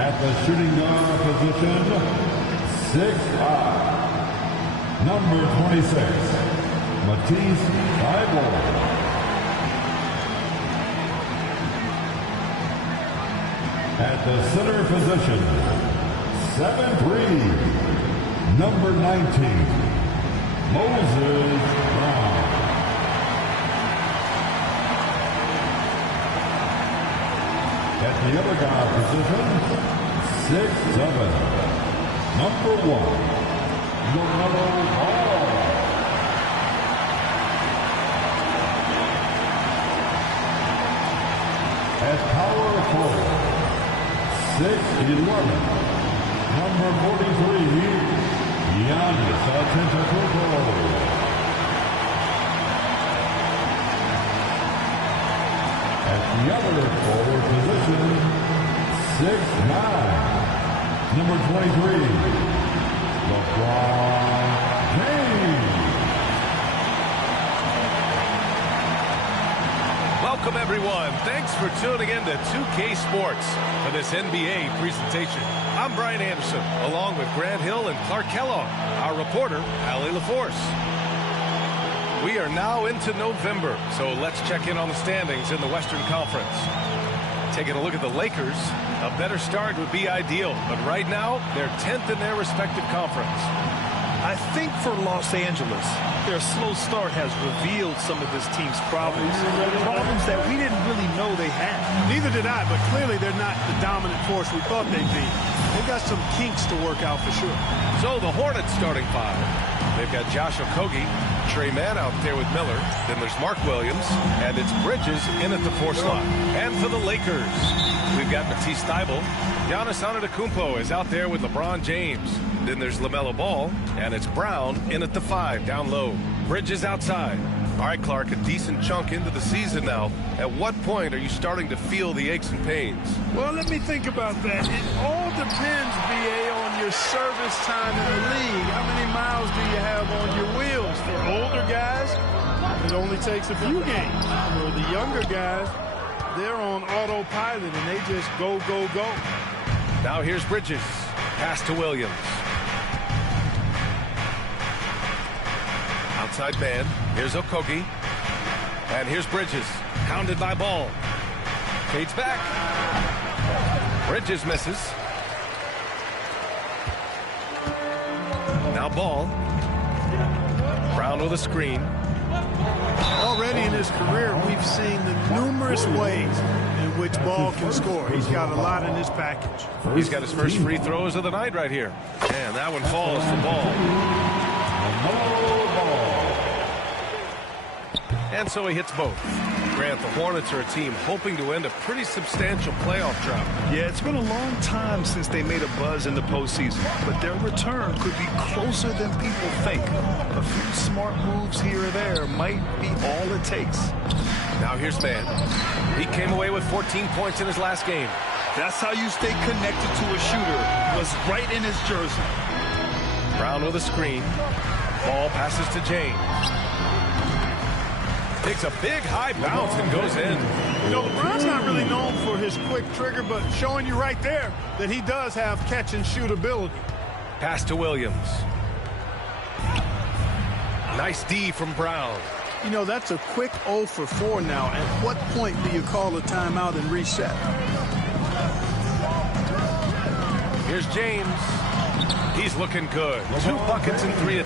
At the shooting guard position, 6'5", number 26, Matisse Thybulle. At the center position, 7'3", number 19, Moses Brown. At the other guard position, 6'7", number 1, LaMelo Ball. At power forward, 6'11", number 43, Giannis Antetokounmpo. At the other forward position, 6'9", number 23, LeBron James. Welcome, everyone. Thanks for tuning in to 2K Sports for this NBA presentation. I'm Brian Anderson, along with Grant Hill and Clark Kellogg, our reporter, Allie LaForce. We are now into November, so let's check in on the standings in the Western Conference. Taking a look at the Lakers, a better start would be ideal, but right now, they're 10th in their respective conference. I think for Los Angeles, their slow start has revealed some of this team's problems that we didn't really know they had. Neither did I, but clearly they're not the dominant force we thought they'd be. They've got some kinks to work out for sure. So the Hornets starting five. They've got Josh Okogie, Trey Mann out there with Miller. Then there's Mark Williams, and it's Bridges in at the 4 slot. And for the Lakers, we've got Matisse Thybulle. Giannis Antetokounmpo is out there with LeBron James. Then there's LaMelo Ball, and it's Brown in at the 5, down low. Bridges outside. All right, Clark, a decent chunk into the season now. At what point are you starting to feel the aches and pains? Well, let me think about that. It all depends, B.A., on your service time in the league. How many miles do you have on your wheels? For older guys, it only takes a few games. For the younger guys, they're on autopilot, and they just go, go, go. Now here's Bridges. Pass to Williams. Outside man. Here's Okogie. And here's Bridges. Hounded by Ball. Fades back. Bridges misses. Now Ball. Brown with a screen. Already in his career, we've seen the numerous ways in which Ball can score. He's got a lot in his package. He's got his first free throws of the night right here. And that one falls for Ball. And so he hits both. Grant, the Hornets are a team hoping to end a pretty substantial playoff drought. Yeah, it's been a long time since they made a buzz in the postseason, but their return could be closer than people think. A few smart moves here or there might be all it takes. Now here's Mann. He came away with 14 points in his last game. That's how you stay connected to a shooter. Was right in his jersey. Brown with a screen. Ball passes to James. Takes a big high bounce and goes in. You know, LeBron's not really known for his quick trigger, but showing you right there that he does have catch and shoot ability. Pass to Williams. Nice D from Brown. You know, that's a quick 0 for 4 now. At what point do you call a timeout and reset? Here's James. He's looking good. 2 buckets and 3.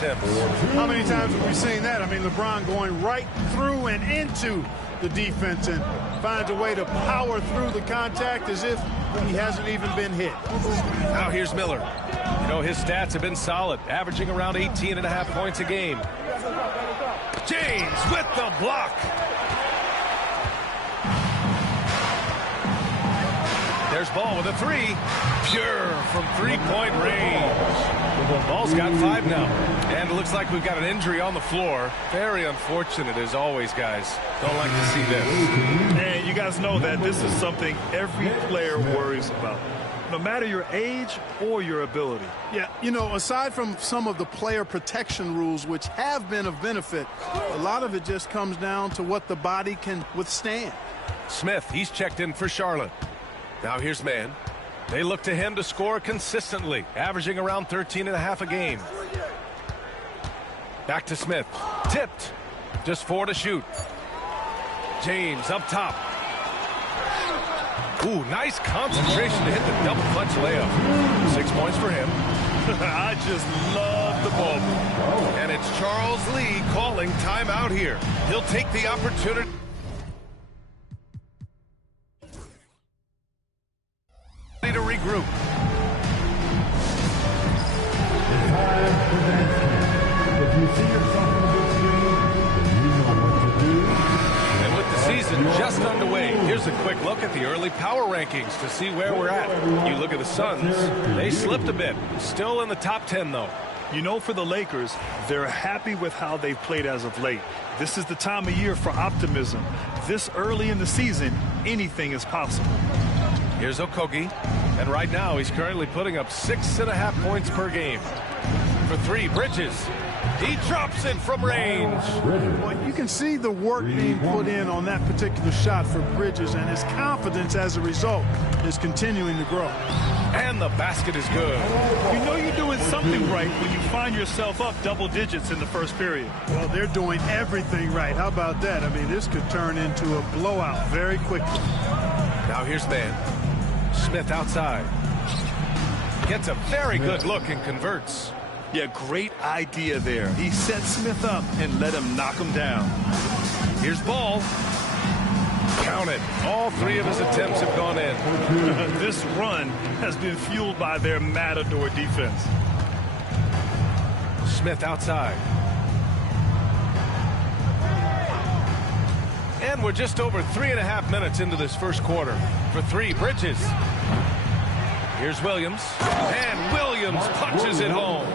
attempts. How many times have we seen that? I mean, LeBron going right through and into the defense and finds a way to power through the contact as if he hasn't even been hit. Now here's Miller. You know, his stats have been solid, averaging around 18.5 points a game. James with the block. There's Ball with a three. Pure from three-point range. Ball's got 5 now. And it looks like we've got an injury on the floor. Very unfortunate as always, guys. Don't like to see this. And you guys know that this is something every player worries about, no matter your age or your ability. Yeah, you know, aside from some of the player protection rules, which have been of benefit, a lot of it just comes down to what the body can withstand. Smith, he's checked in for Charlotte. Now here's Man. They look to him to score consistently, averaging around 13.5 a game. Back to Smith. Tipped. Just 4 to shoot. James up top. Ooh, nice concentration to hit the double clutch layup. 6 points for him. I just love the ball. And it's Charles Lee calling timeout here. He'll take the opportunity to regroup. If you see yourself in this game, then you know what to do. And with the season just underway, here's a quick look at the early power rankings to see where we're at. You look at the Suns, they slipped a bit. Still in the top 10, though. You know, for the Lakers, they're happy with how they've played as of late. This is the time of year for optimism. This early in the season, anything is possible. Here's Okogie, and right now he's currently putting up 6.5 points per game. For 3, Bridges. He drops it from range. Well, you can see the work being put in on that particular shot for Bridges, and his confidence as a result is continuing to grow. And the basket is good. You know you're doing something right when you find yourself up double digits in the first period. Well, they're doing everything right. How about that? I mean, this could turn into a blowout very quickly. Now here's Man. Smith outside. Gets a very good look and converts. Yeah, great idea there. He set Smith up and let him knock him down. Here's Ball. Count it. All 3 of his attempts have gone in. This run has been fueled by their matador defense. Smith outside. And we're just over 3.5 minutes into this first quarter. For 3, Bridges. Here's Williams. And Williams punches it home.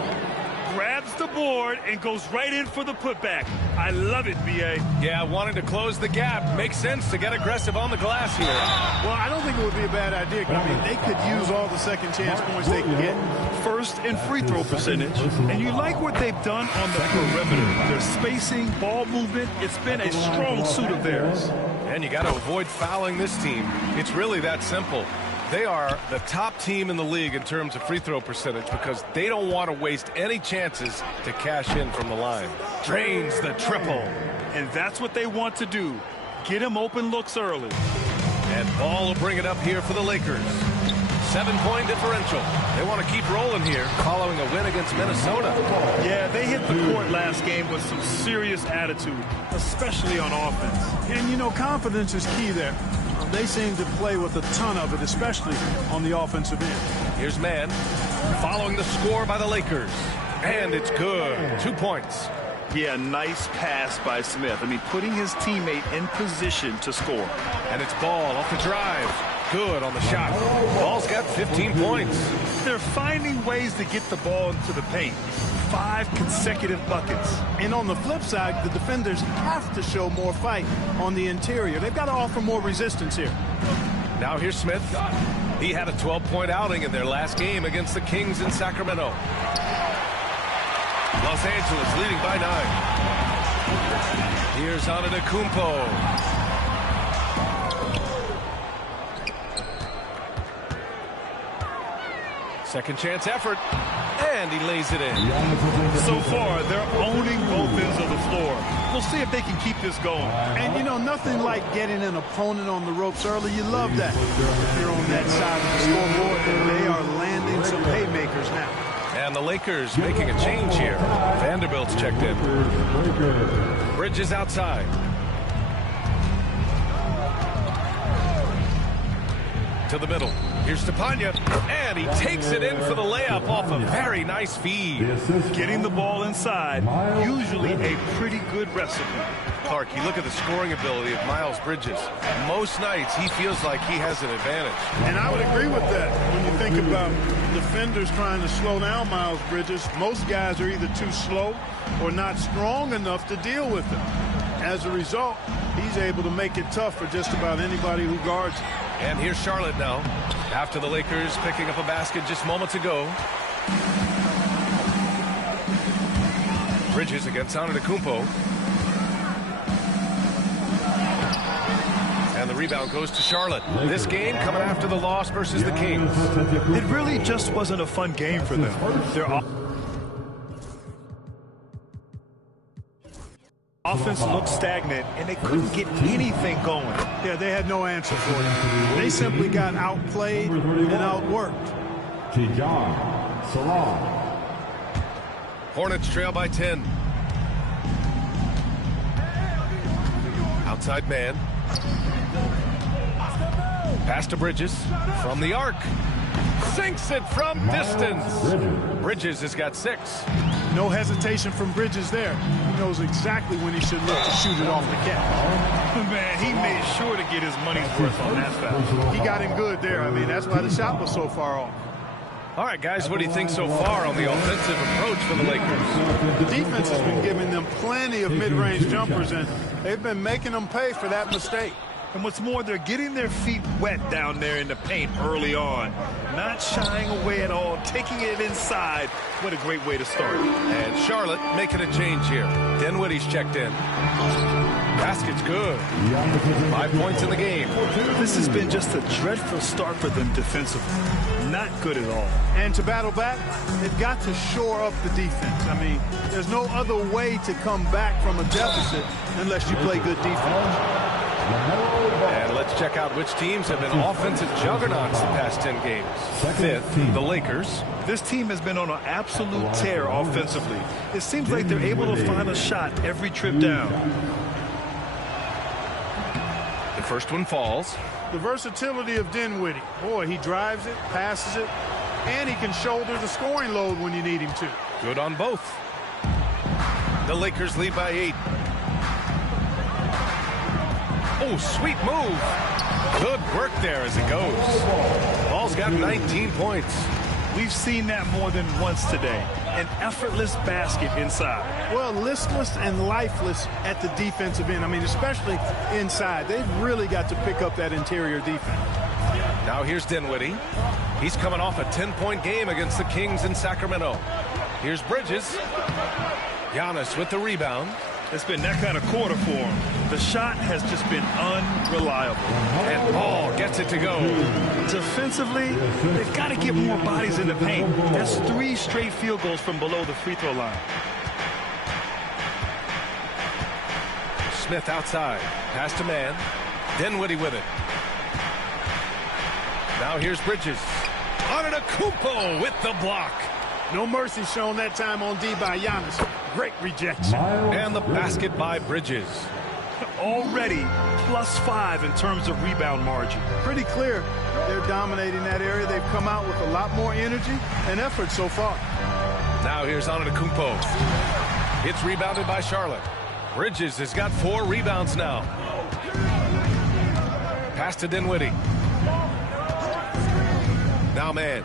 Grabs the board and goes right in for the putback. I love it, B.A. Yeah, wanting to close the gap. Makes sense to get aggressive on the glass here. Well, I don't think it would be a bad idea. I mean, they could use all the second chance points they can get. First in free throw percentage. And you like what they've done on the perimeter. Their spacing, ball movement, it's been a strong suit of theirs. And you got to avoid fouling this team. It's really that simple. They are the top team in the league in terms of free throw percentage because they don't want to waste any chances to cash in from the line. Drains the triple. And that's what they want to do. Get him open looks early. And Ball will bring it up here for the Lakers. 7-point differential. They want to keep rolling here following a win against Minnesota. Yeah, they hit the court last game with some serious attitude, especially on offense. And, you know, confidence is key there. They seem to play with a ton of it, especially on the offensive end. Here's Man following the score by the Lakers. And it's good. 2 points. Yeah, nice pass by Smith. I mean, putting his teammate in position to score. And it's Ball off the drive. Good on the shot. Ball's got 15 points. They're finding ways to get the ball into the paint. 5 consecutive buckets. And on the flip side, the defenders have to show more fight on the interior. They've got to offer more resistance here. Now here's Smith. He had a 12-point outing in their last game against the Kings in Sacramento. Los Angeles leading by 9. Here's Antetokounmpo. Second chance effort, and he lays it in. So far, they're owning both ends of the floor. We'll see if they can keep this going. And, you know, nothing like getting an opponent on the ropes early. You love that. If you're on that side of the scoreboard, and they are landing some haymakers now. And the Lakers making a change here. Vanderbilt's checked in. Bridges outside. To the middle. Here's Stepanya, and he takes it in for the layup off a very nice feed. Getting the ball inside, usually a pretty good recipe. Clark, you look at the scoring ability of Miles Bridges. Most nights, he feels like he has an advantage. And I would agree with that. When you think about defenders trying to slow down Miles Bridges, most guys are either too slow or not strong enough to deal with him. As a result, he's able to make it tough for just about anybody who guards him. And here's Charlotte now, after the Lakers picking up a basket just moments ago. Bridges against Antetokounmpo. And the rebound goes to Charlotte. This game coming after the loss versus the Kings. It really just wasn't a fun game for them. Their offense looked stagnant, and they couldn't get anything going. Yeah, they had no answer for it. They simply got outplayed and outworked. Hornets trail by 10. Outside man. Pass to Bridges from the arc. Sinks it from distance. Bridges has got 6. No hesitation from Bridges there. He knows exactly when he should look to shoot it off the catch. Man, he made sure to get his money's worth on that foul. He got him good there. I mean, that's why the shot was so far off. All right, guys, what do you think so far on the offensive approach for the Lakers? The defense has been giving them plenty of mid-range jumpers, and they've been making them pay for that mistake. And what's more, they're getting their feet wet down there in the paint early on. Not shying away at all, taking it inside. What a great way to start. And Charlotte making a change here. Dinwiddie's checked in. Basket's good. 5 points in the game. This has been just a dreadful start for them defensively. Not good at all. And to battle back, they've got to shore up the defense. I mean, there's no other way to come back from a deficit unless you play good defense. And let's check out which teams have been offensive juggernauts the past 10 games. 5th, the Lakers. This team has been on an absolute tear offensively. It seems like they're able to find a shot every trip down. The first one falls. The versatility of Dinwiddie. Boy, he drives it, passes it, and he can shoulder the scoring load when you need him to. Good on both. The Lakers lead by 8. Oh, sweet move. Good work there as it goes. Ball's got 19 points. We've seen that more than once today. An effortless basket inside. Well, listless and lifeless at the defensive end. I mean, especially inside. They've really got to pick up that interior defense. Now here's Dinwiddie. He's coming off a 10-point game against the Kings in Sacramento. Here's Bridges. Giannis with the rebound. It's been that kind of quarter for him. The shot has just been unreliable. And Ball gets it to go. Defensively, they've got to get more bodies in the paint. That's 3 straight field goals from below the free throw line. Smith outside. Pass to man. Dinwiddie with it. Now here's Bridges. Antetokounmpo with the block. No mercy shown that time on D by Giannis. Great rejection. And the basket by Bridges. Already +5 in terms of rebound margin. Pretty clear they're dominating that area. They've come out with a lot more energy and effort so far. Now here's Antetokounmpo. It's rebounded by Charlotte. Bridges has got 4 rebounds now. Pass to Dinwiddie. Now man.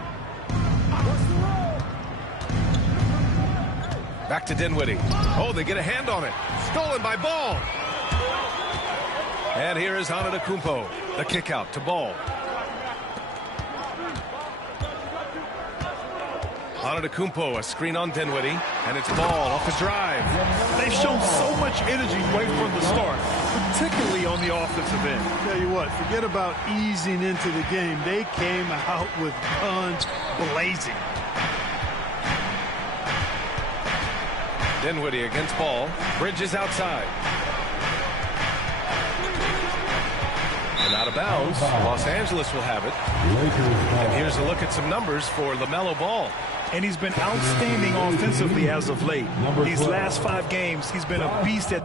Back to Dinwiddie. Oh, they get a hand on it. Stolen by Ball. And here is Antetokounmpo. The kick out to Ball. Antetokounmpo, a screen on Dinwiddie, and it's Ball off the drive. They've shown so much energy right from the start, particularly on the offensive end. Tell you what, forget about easing into the game. They came out with guns blazing. Dinwiddie against Ball. Bridges outside. And out of bounds. Los Angeles will have it. And here's a look at some numbers for LaMelo Ball. and he's been outstanding offensively as of late. These last 5 games, he's been a beast at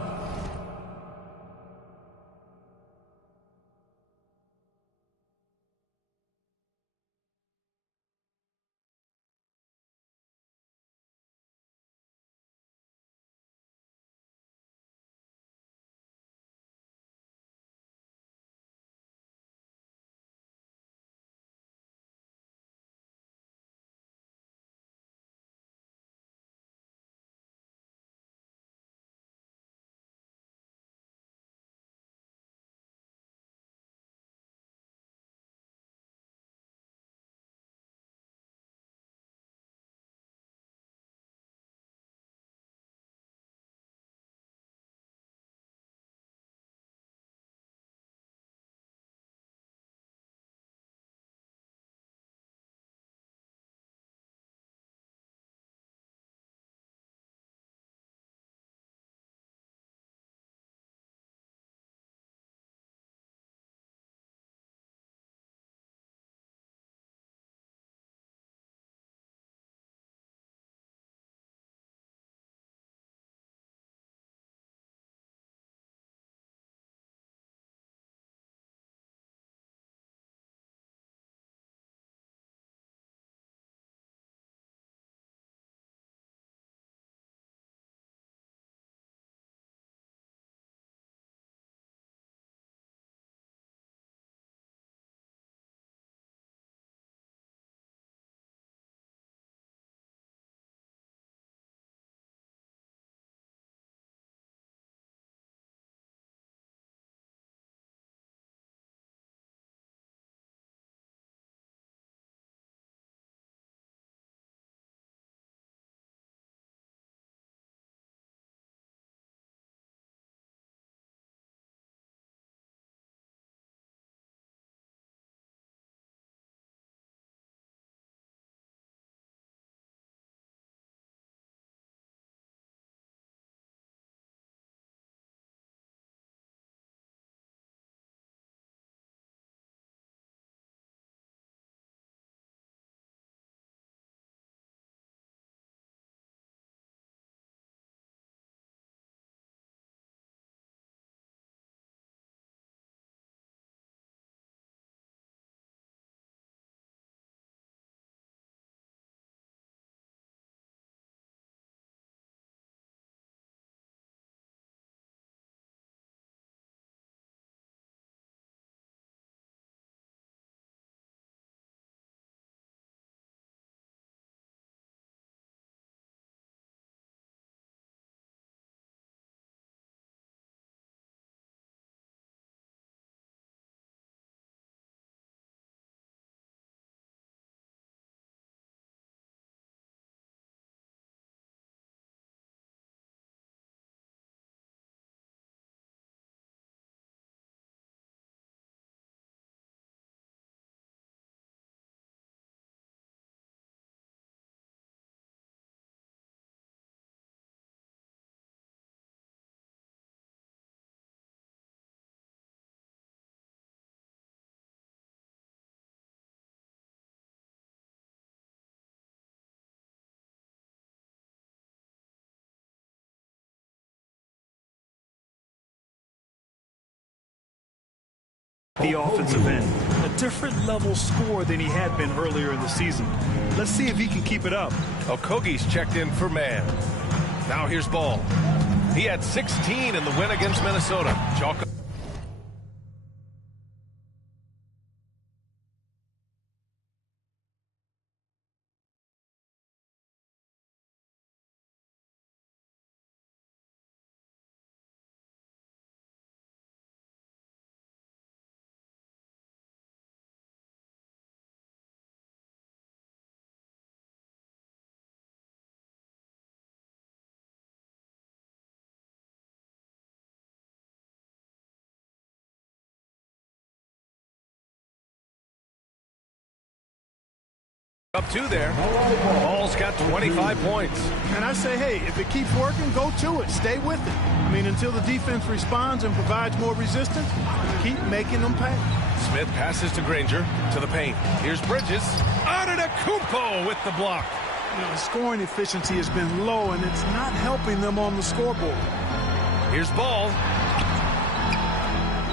the offensive end. A different level score than he had been earlier in the season. Let's see if he can keep it up. Okogie's checked in for man. Now here's Ball. He had 16 in the win against Minnesota. Chalk up 2 there. Ball's got 25 points. And I say, hey, if it keeps working, go to it. Stay with it. I mean, until the defense responds and provides more resistance, keep making them pay. Smith passes to Granger to the paint. Here's Bridges. Antetokounmpo with the block. scoring efficiency has been low, and it's not helping them on the scoreboard. Here's Ball.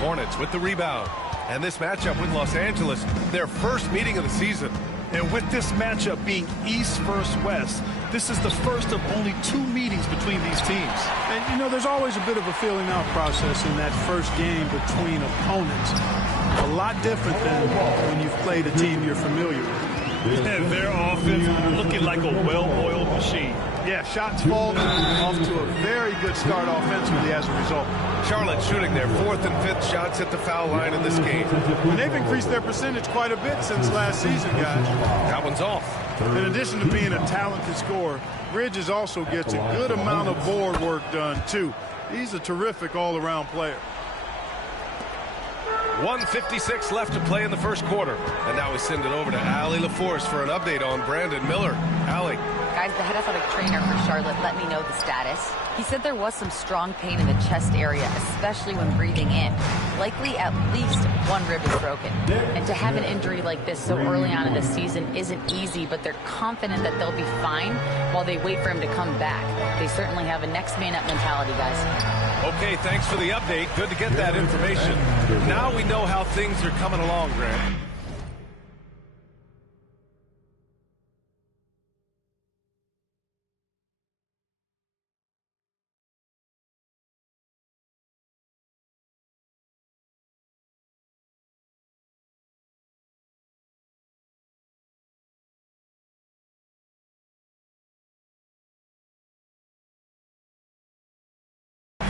Hornets with the rebound. And this matchup with Los Angeles, their first meeting of the season. And with this matchup being East versus West, this is the first of only 2 meetings between these teams. And, there's always a bit of a feeling out process in that first game between opponents. A lot different than when you've played a team you're familiar with. And their offense looking like a well-oiled machine. Yeah, shots falling off to a very good start offensively as a result. Charlotte shooting their 4th and 5th shots at the foul line in this game. And they've increased their percentage quite a bit since last season, guys. That one's off. In addition to being a talented scorer, Bridges also gets a good amount of board work done, too. He's a terrific all-around player. 1:56 left to play in the first quarter. And now we send it over to Allie LaForce for an update on Brandon Miller. Allie. Guys, the head athletic trainer for Charlotte let me know the status. He said there was some strong pain in the chest area, especially when breathing in. Likely at least one rib is broken. And to have an injury like this so early on in the season isn't easy, but they're confident that they'll be fine while they wait for him to come back. They certainly have a next man up mentality, guys. Okay, thanks for the update. Good to get that information. Now we know how things are coming along, Grant.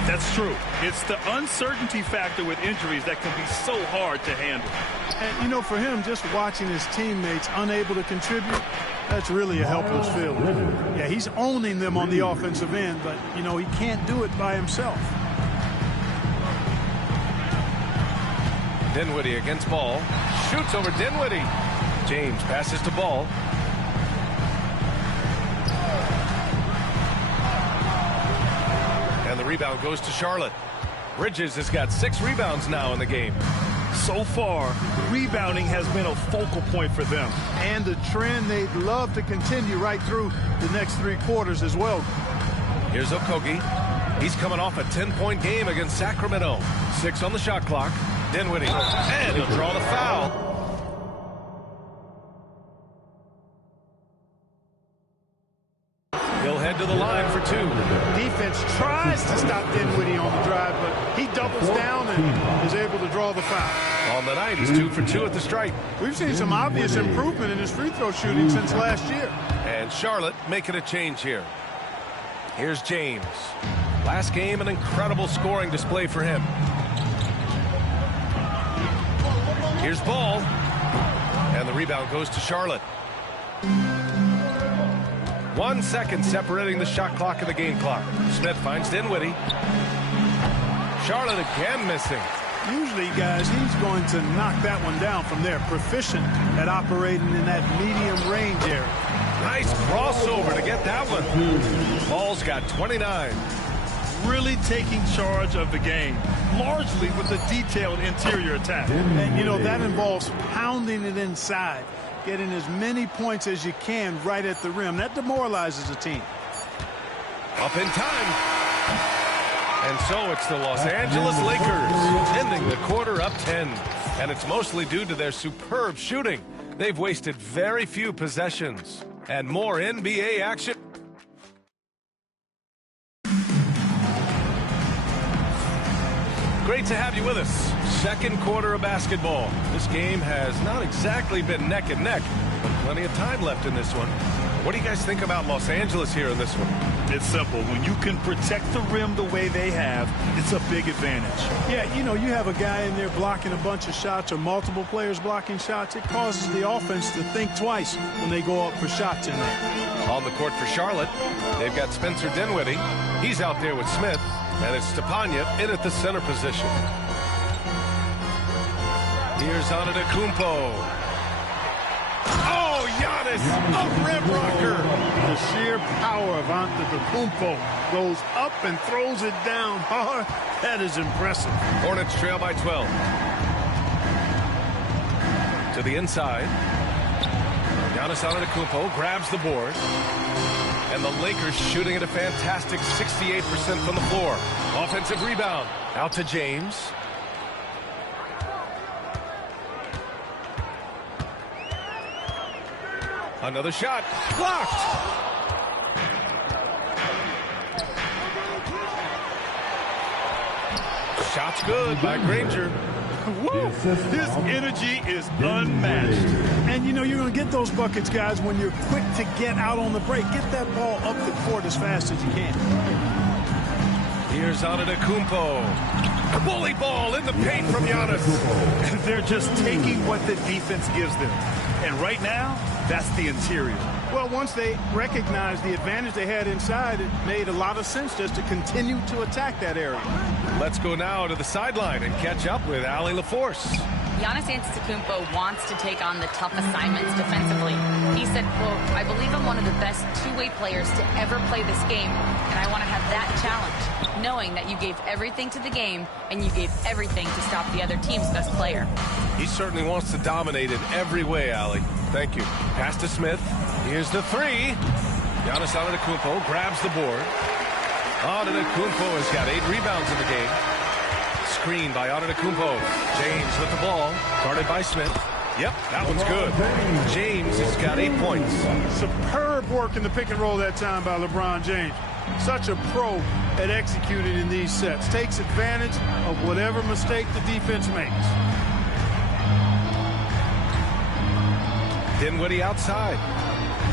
That's true. It's the uncertainty factor with injuries that can be so hard to handle. And, for him, just watching his teammates unable to contribute, that's really a helpless feeling. Yeah, he's owning them on the offensive end, but, he can't do it by himself. Dinwiddie against Ball. Shoots over Dinwiddie. James passes to Ball. And the rebound goes to Charlotte. Bridges has got 6 rebounds now in the game. So far, rebounding has been a focal point for them. And the trend they'd love to continue right through the next 3 quarters as well. Here's Okogie. He's coming off a 10-point game against Sacramento. 6 on the shot clock. Dinwiddie. And he'll draw the foul. He'll head to the line for 2. Defense tries to stop Dinwiddie on the drive, but he doubles down and is able to draw the foul. On the night, he's 2 for 2 at the stripe. We've seen some obvious improvement in his free throw shooting since last year. And Charlotte making a change here. Here's James. Last game, an incredible scoring display for him. Here's Ball. And the rebound goes to Charlotte. 1 second separating the shot clock and the game clock. Smith finds Dinwiddie. Charlotte again missing. Usually, guys, he's going to knock that one down from there. Proficient at operating in that medium range area. Nice crossover to get that one. Ball's got 29. Really taking charge of the game, largely with a detailed interior attack. And, that involves pounding it inside, getting as many points as you can right at the rim. That demoralizes a team. Up in time. And so it's the Los Angeles Lakers ending the quarter up 10. And it's mostly due to their superb shooting. They've wasted very few possessions. And more NBA action. Great to have you with us. Second quarter of basketball. This game has not exactly been neck and neck, but plenty of time left in this one. What do you guys think about Los Angeles here in this one? It's simple. When you can protect the rim the way they have, it's a big advantage. Yeah, you have a guy in there blocking a bunch of shots or multiple players blocking shots. It causes the offense to think twice when they go up for shots in there. On the court for Charlotte, they've got Spencer Dinwiddie. He's out there with Smith. And it's Stepanya in at the center position. Here's Antetokounmpo. Oh, Giannis, a rim rocker. The sheer power of Antetokounmpo goes up and throws it down hard. That is impressive. Hornets trail by 12. To the inside. Giannis Antetokounmpo grabs the board. And the Lakers shooting at a fantastic 68% from the floor. Offensive rebound. Out to James. Another shot. Blocked. Shot's good by Granger. Woo! His energy is unmatched. And, you know, you're going to get those buckets, guys, when you're quick to get out on the break. Get that ball up the court as fast as you can. Here's Antetokounmpo. Bully ball in the paint from Giannis. They're just taking what the defense gives them. And right now, that's the interior. Well, once they recognized the advantage they had inside, it made a lot of sense just to continue to attack that area. Let's go now to the sideline and catch up with Allie LaForce. Giannis Antetokounmpo wants to take on the tough assignments defensively. He said, quote, "I believe I'm one of the best two-way players to ever play this game, and I want to have that challenge, knowing that you gave everything to the game and you gave everything to stop the other team's best player." He certainly wants to dominate in every way, Allie. Thank you. Pass to Smith. Here's the three. Giannis Antetokounmpo grabs the board. Antetokounmpo has got 8 rebounds in the game. Screen by Antetokounmpo. James with the ball. Guarded by Smith. Yep, that one's good. James has got 8 points. Superb work in the pick and roll that time by LeBron James. Such a pro at executing in these sets. Takes advantage of whatever mistake the defense makes. Dinwiddie outside.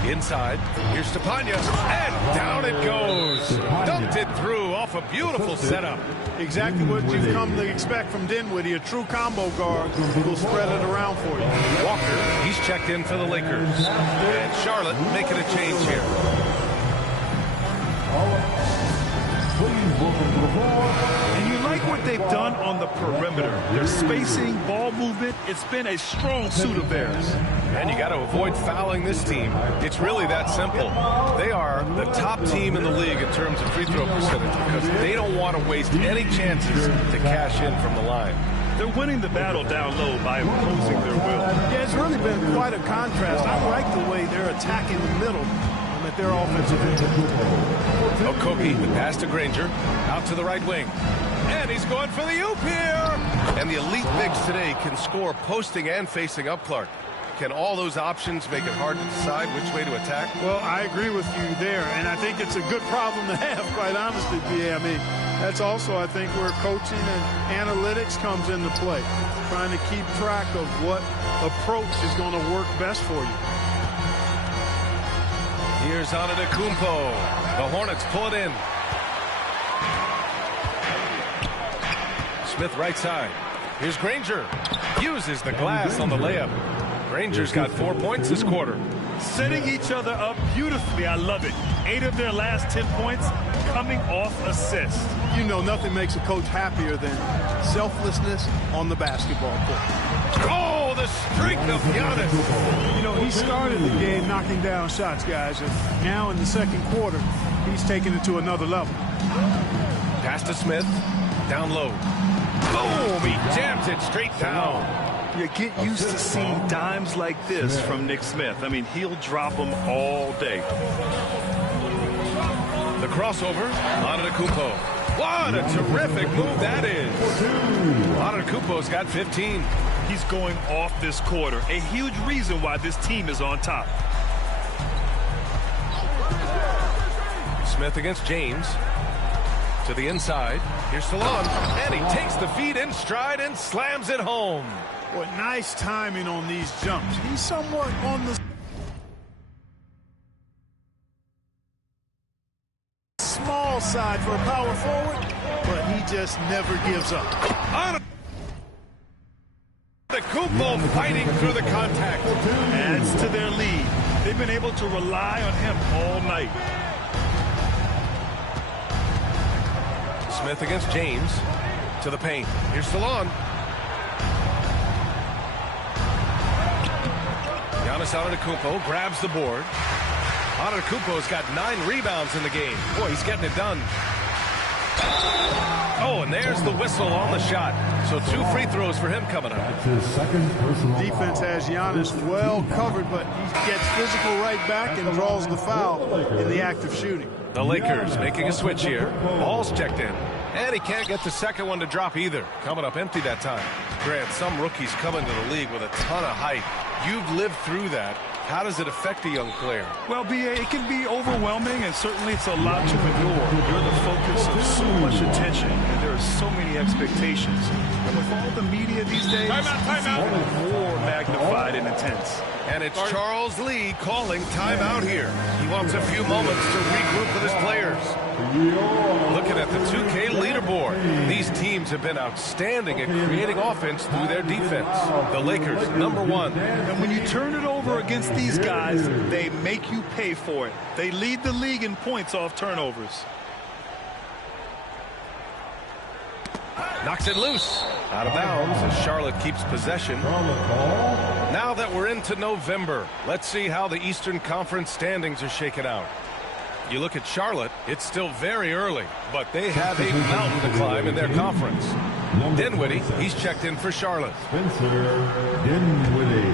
Inside. Here's Stepanya. And down it goes. Dunked it through off a beautiful setup. Exactly what you've come to expect from Dinwiddie. A true combo guard who will spread it around for you. Walker, he's checked in for the Lakers. And Charlotte making a change here. And you like what they've done on the perimeter. Their spacing, ball movement, it's been a strong suit of theirs. And you got to avoid fouling this team. It's really that simple. They are the top team in the league in terms of free throw percentage because they don't want to waste any chances to cash in from the line. They're winning the battle down low by imposing their will. Yeah, it's really been quite a contrast. I like the way they're attacking the middle at their offensive end. Okogie, the pass to Granger, out to the right wing. And he's going for the oop here. And the elite bigs today can score posting and facing up Clark. Can all those options make it hard to decide which way to attack? Well, I agree with you there, and I think it's a good problem to have, quite honestly, B.A. I mean, that's also, I think, where coaching and analytics comes into play, trying to keep track of what approach is going to work best for you. Here's Antetokounmpo. The Hornets pull it in. Smith right side. Here's Granger. Uses the glass on the layup. Granger's got 4 points this quarter. Setting each other up beautifully. I love it. 8 of their last 10 points coming off assists. You know, nothing makes a coach happier than selflessness on the basketball court. Oh, the streak of Giannis. You know, he started the game knocking down shots, guys, and now in the second quarter, he's taking it to another level. Pass to Smith. Down low. Boom! He jams it straight down. You get used to seeing dimes like this from Nick Smith. I mean, he'll drop them all day. The crossover. Antetokounmpo. What a terrific move that is. Antetokounmpo's got 15. He's going off this quarter. A huge reason why this team is on top. Smith against James. To the inside. Here's Salon. And he takes the feed in stride and slams it home. What nice timing on these jumps. He's somewhat on the small side for a power forward, but he just never gives up. Antetokounmpo fighting through the contact. Adds to their lead. They've been able to rely on him all night. Smith against James. To the paint. Here's Salon. Giannis Antetokounmpo grabs the board. Antetokounmpo's got 9 rebounds in the game. Boy, he's getting it done. Oh, and there's the whistle on the shot. So 2 free throws for him coming up. That's his second personal Defense foul. has Giannis well covered, but he gets physical right back and draws the foul in the act of shooting. The Lakers making a switch here. Ball's checked in. And he can't get the second one to drop either. Coming up empty that time. Grant, some rookies come into the league with a ton of height. You've lived through that. How does it affect a young player? Well, B.A., it can be overwhelming, and certainly it's a lot to endure. You're the focus of so much attention, and there are so many expectations. And with all the media these days, it's even more magnified and intense. And it's Charles Lee calling timeout here. He wants a few moments to regroup with his players. Looking at the 2K leaderboard, these teams have been outstanding at creating offense through their defense. The Lakers, #1. And when you turn it over against these guys, they make you pay for it. They lead the league in points off turnovers. Knocks it loose. Out of bounds as Charlotte keeps possession. Now that we're into November, let's see how the Eastern Conference standings are shaken out. You look at Charlotte, it's still very early, but they have a mountain to climb in their conference. Dinwiddie, he's checked in for Charlotte. Spencer Dinwiddie.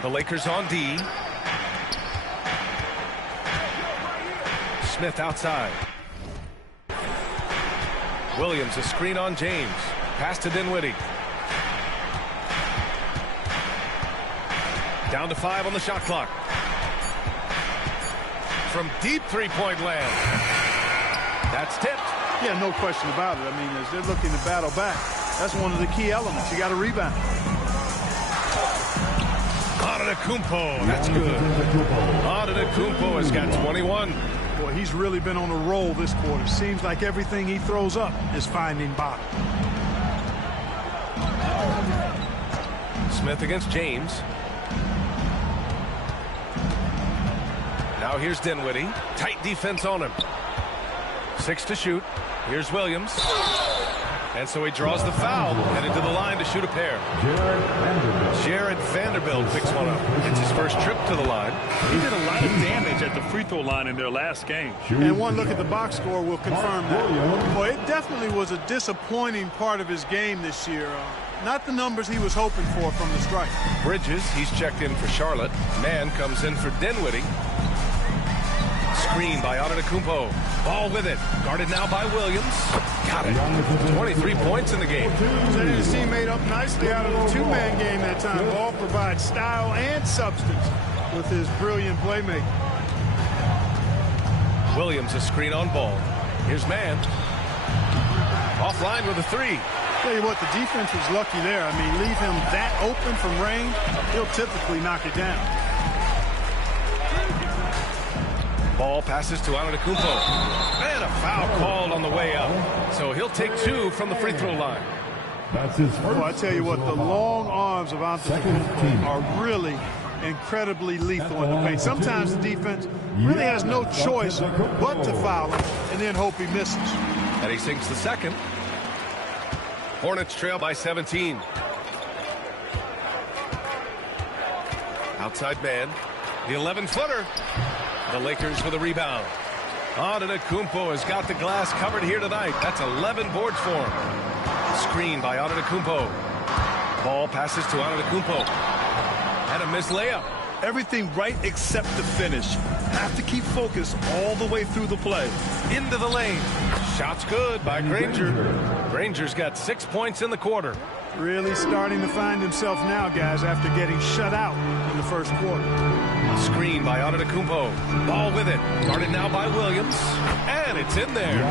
The Lakers on D. Smith outside. Williams, a screen on James. Pass to Dinwiddie. Down to 5 on the shot clock. From deep three-point land. That's tipped. Yeah, no question about it. I mean, as they're looking to battle back, that's one of the key elements. You got to rebound. Antetokounmpo, that's good. Antetokounmpo has got 21. Boy, he's really been on a roll this quarter. Seems like everything he throws up is finding bottom. Smith against James. Now here's Dinwiddie. Tight defense on him. 6 to shoot. Here's Williams. And so he draws the foul, headed to the line to shoot a pair. Jared Vanderbilt picks one up. It's his first trip to the line. He did a lot of damage at the free throw line in their last game. And one look at the box score will confirm that. Boy, it definitely was a disappointing part of his game this year. Not the numbers he was hoping for from the stripe. Bridges, he's checked in for Charlotte. Man comes in for Dinwiddie. Screen by Antetokounmpo. Ball with it. Guarded now by Williams. Got it. 23 points in the game. Setting his teammate up nicely out of the two-man game that time. Ball provides style and substance with his brilliant playmaking. Williams, a screen on Ball. Here's Man. Offline with a 3. Tell you what, the defense was lucky there. I mean, leave him that open from range, he'll typically knock it down. Ball passes to Antetokounmpo. And a foul called on the way up. So he'll take 2 from the free throw line. That's his first. Well, I tell you what, the long arms of Antetokounmpo are really incredibly lethal in the paint. Sometimes the defense really has no choice but to foul him and then hope he misses. And he sinks the second. Hornets trail by 17. Outside Man. The 11-footer. The Lakers with a rebound. Antetokounmpo has got the glass covered here tonight. That's 11 boards for him. Screen by Antetokounmpo. Ball passes to Antetokounmpo. And a missed layup. Everything right except the finish. Have to keep focused all the way through the play. Into the lane. Shot's good by Granger. Granger's got 6 points in the quarter. Really starting to find himself now, guys, after getting shut out in the first quarter. Screen by Antetokounmpo. Ball with it. Guarded now by Williams. And it's in there.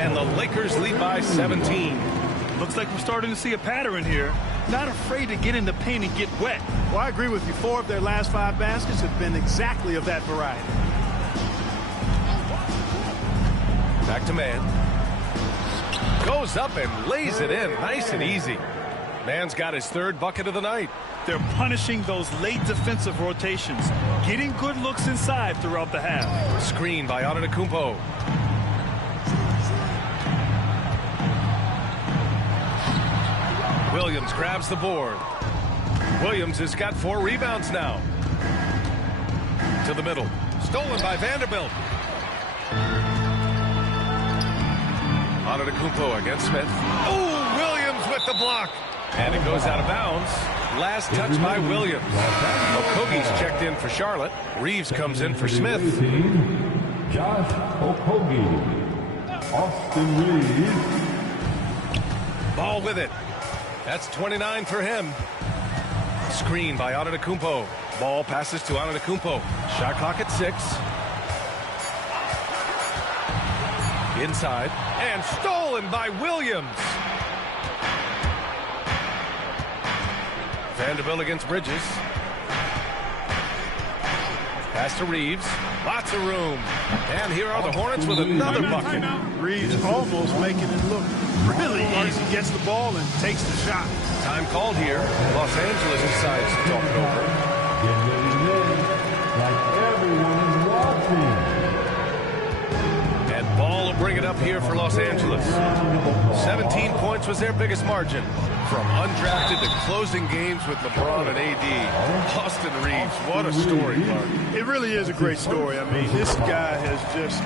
And the Lakers lead by 17. Looks like we're starting to see a pattern here. Not afraid to get in the paint and get wet. Well, I agree with you. 4 of their last 5 baskets have been exactly of that variety. Back to Man. Goes up and lays it in. Nice and easy. Man's got his 3rd bucket of the night. They're punishing those late defensive rotations, getting good looks inside throughout the half. Screen by Antetokounmpo. Williams grabs the board. Williams has got 4 rebounds now. To the middle. Stolen by Vanderbilt. Antetokounmpo against Smith. Oh, Williams with the block. And it goes out of bounds. Last touch by Williams. Okogie's checked in for Charlotte. Reeves comes in for Smith. Josh Okogie. Austin Reeves. Ball with it. That's 29 for him. Screen by Antetokounmpo. Ball passes to Antetokounmpo. Shot clock at 6. Inside. And stolen by Williams. Vanderbilt against Bridges. Pass to Reeves. Lots of room. And here are the Hornets with another bucket. Reeves almost making it look really easy. Gets the ball and takes the shot. Time called here. Los Angeles decides to talk it over. Get ready then, like everyone is watching. And ball will bring it up here for Los Angeles. 17 points was their biggest margin. From undrafted to closing games with LeBron and AD. Austin Reeves, what a story, Clark. It really is a great story. I mean, this guy has just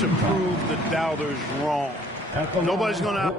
to prove the doubters wrong. Nobody's going to...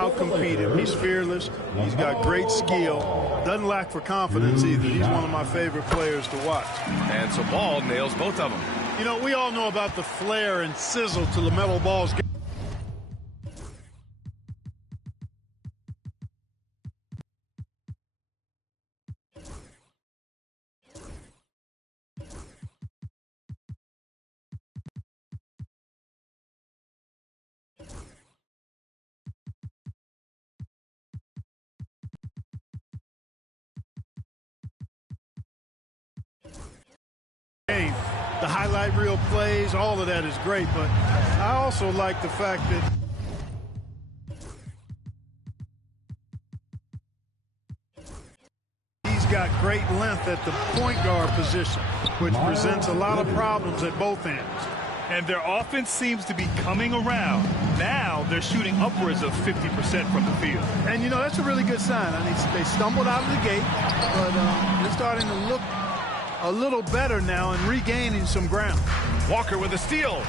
Out-compete him. He's fearless. He's got great skill. Doesn't lack for confidence either. He's one of my favorite players to watch. And so Ball nails both of them. You know, we all know about the flair and sizzle to LaMelo Ball's game. The highlight reel plays, all of that is great, but I also like the fact that he's got great length at the point guard position, which presents a lot of problems at both ends. And their offense seems to be coming around. Now they're shooting upwards of 50% from the field. And, you know, that's a really good sign. I mean, they stumbled out of the gate, but they're starting to look a little better now and regaining some ground. Walker with a steal.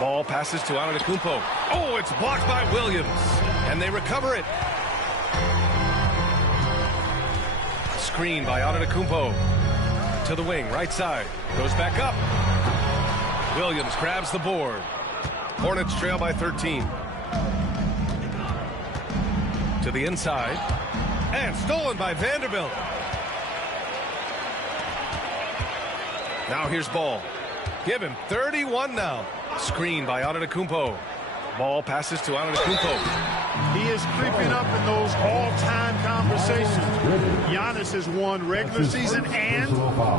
Ball passes to Antetokounmpo. Oh, it's blocked by Williams. And they recover it. Screen by Antetokounmpo. To the wing, right side. Goes back up. Williams grabs the board. Hornets trail by 13. To the inside. And stolen by Vanderbilt. Now here's Ball. Give him 31 now. Screen by Antetokounmpo. Ball passes to Antetokounmpo. He is creeping up in those all-time conversations. Giannis has won regular season and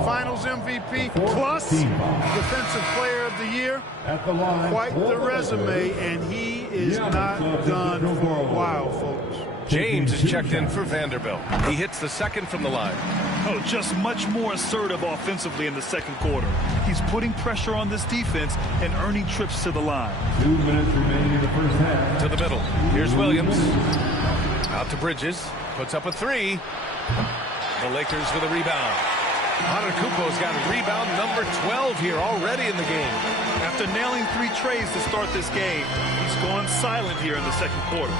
Finals MVP, plus Defensive Player of the Year. Quite the resume, and he is not done for a while, folks. James is checked in for Vanderbilt. He hits the second from the line. Oh, just much more assertive offensively in the second quarter. He's putting pressure on this defense and earning trips to the line. 2 minutes remaining in the first half. To the middle. Here's Williams. Out to Bridges. Puts up a three. The Lakers with a rebound. Antetokounmpo's got rebound number 12 here already in the game. After nailing 3 trays to start this game, he's gone silent here in the second quarter.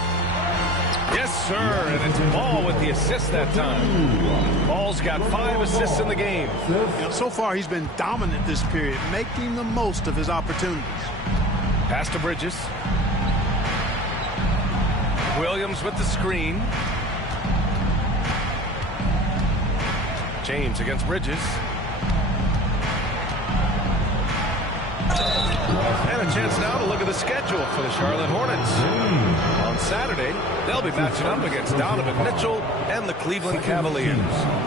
Yes, sir, and it's Ball with the assist that time. Ball's got 5 assists in the game. You know, so far, he's been dominant this period, making the most of his opportunities. Pass to Bridges. Williams with the screen. James against Bridges. And a chance now to look at the schedule for the Charlotte Hornets. On Saturday, they'll be matching up against Donovan Mitchell and the Cleveland Cavaliers.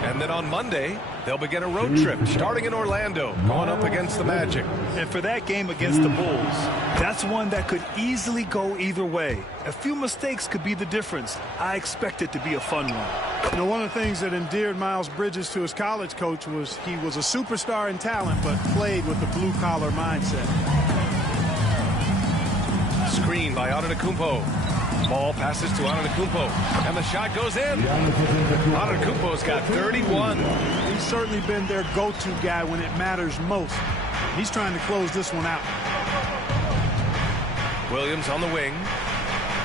And then on Monday, they'll begin a road trip starting in Orlando, going up against the Magic. And for that game against the Bulls, that's one that could easily go either way. A few mistakes could be the difference. I expect it to be a fun one. You know, one of the things that endeared Miles Bridges to his college coach was he was a superstar in talent, but played with the blue-collar mindset. Screen by Antetokounmpo. Ball passes to Antetokounmpo, and the shot goes in. Antetokounmpo's got 31. He's certainly been their go-to guy when it matters most. He's trying to close this one out. Williams on the wing.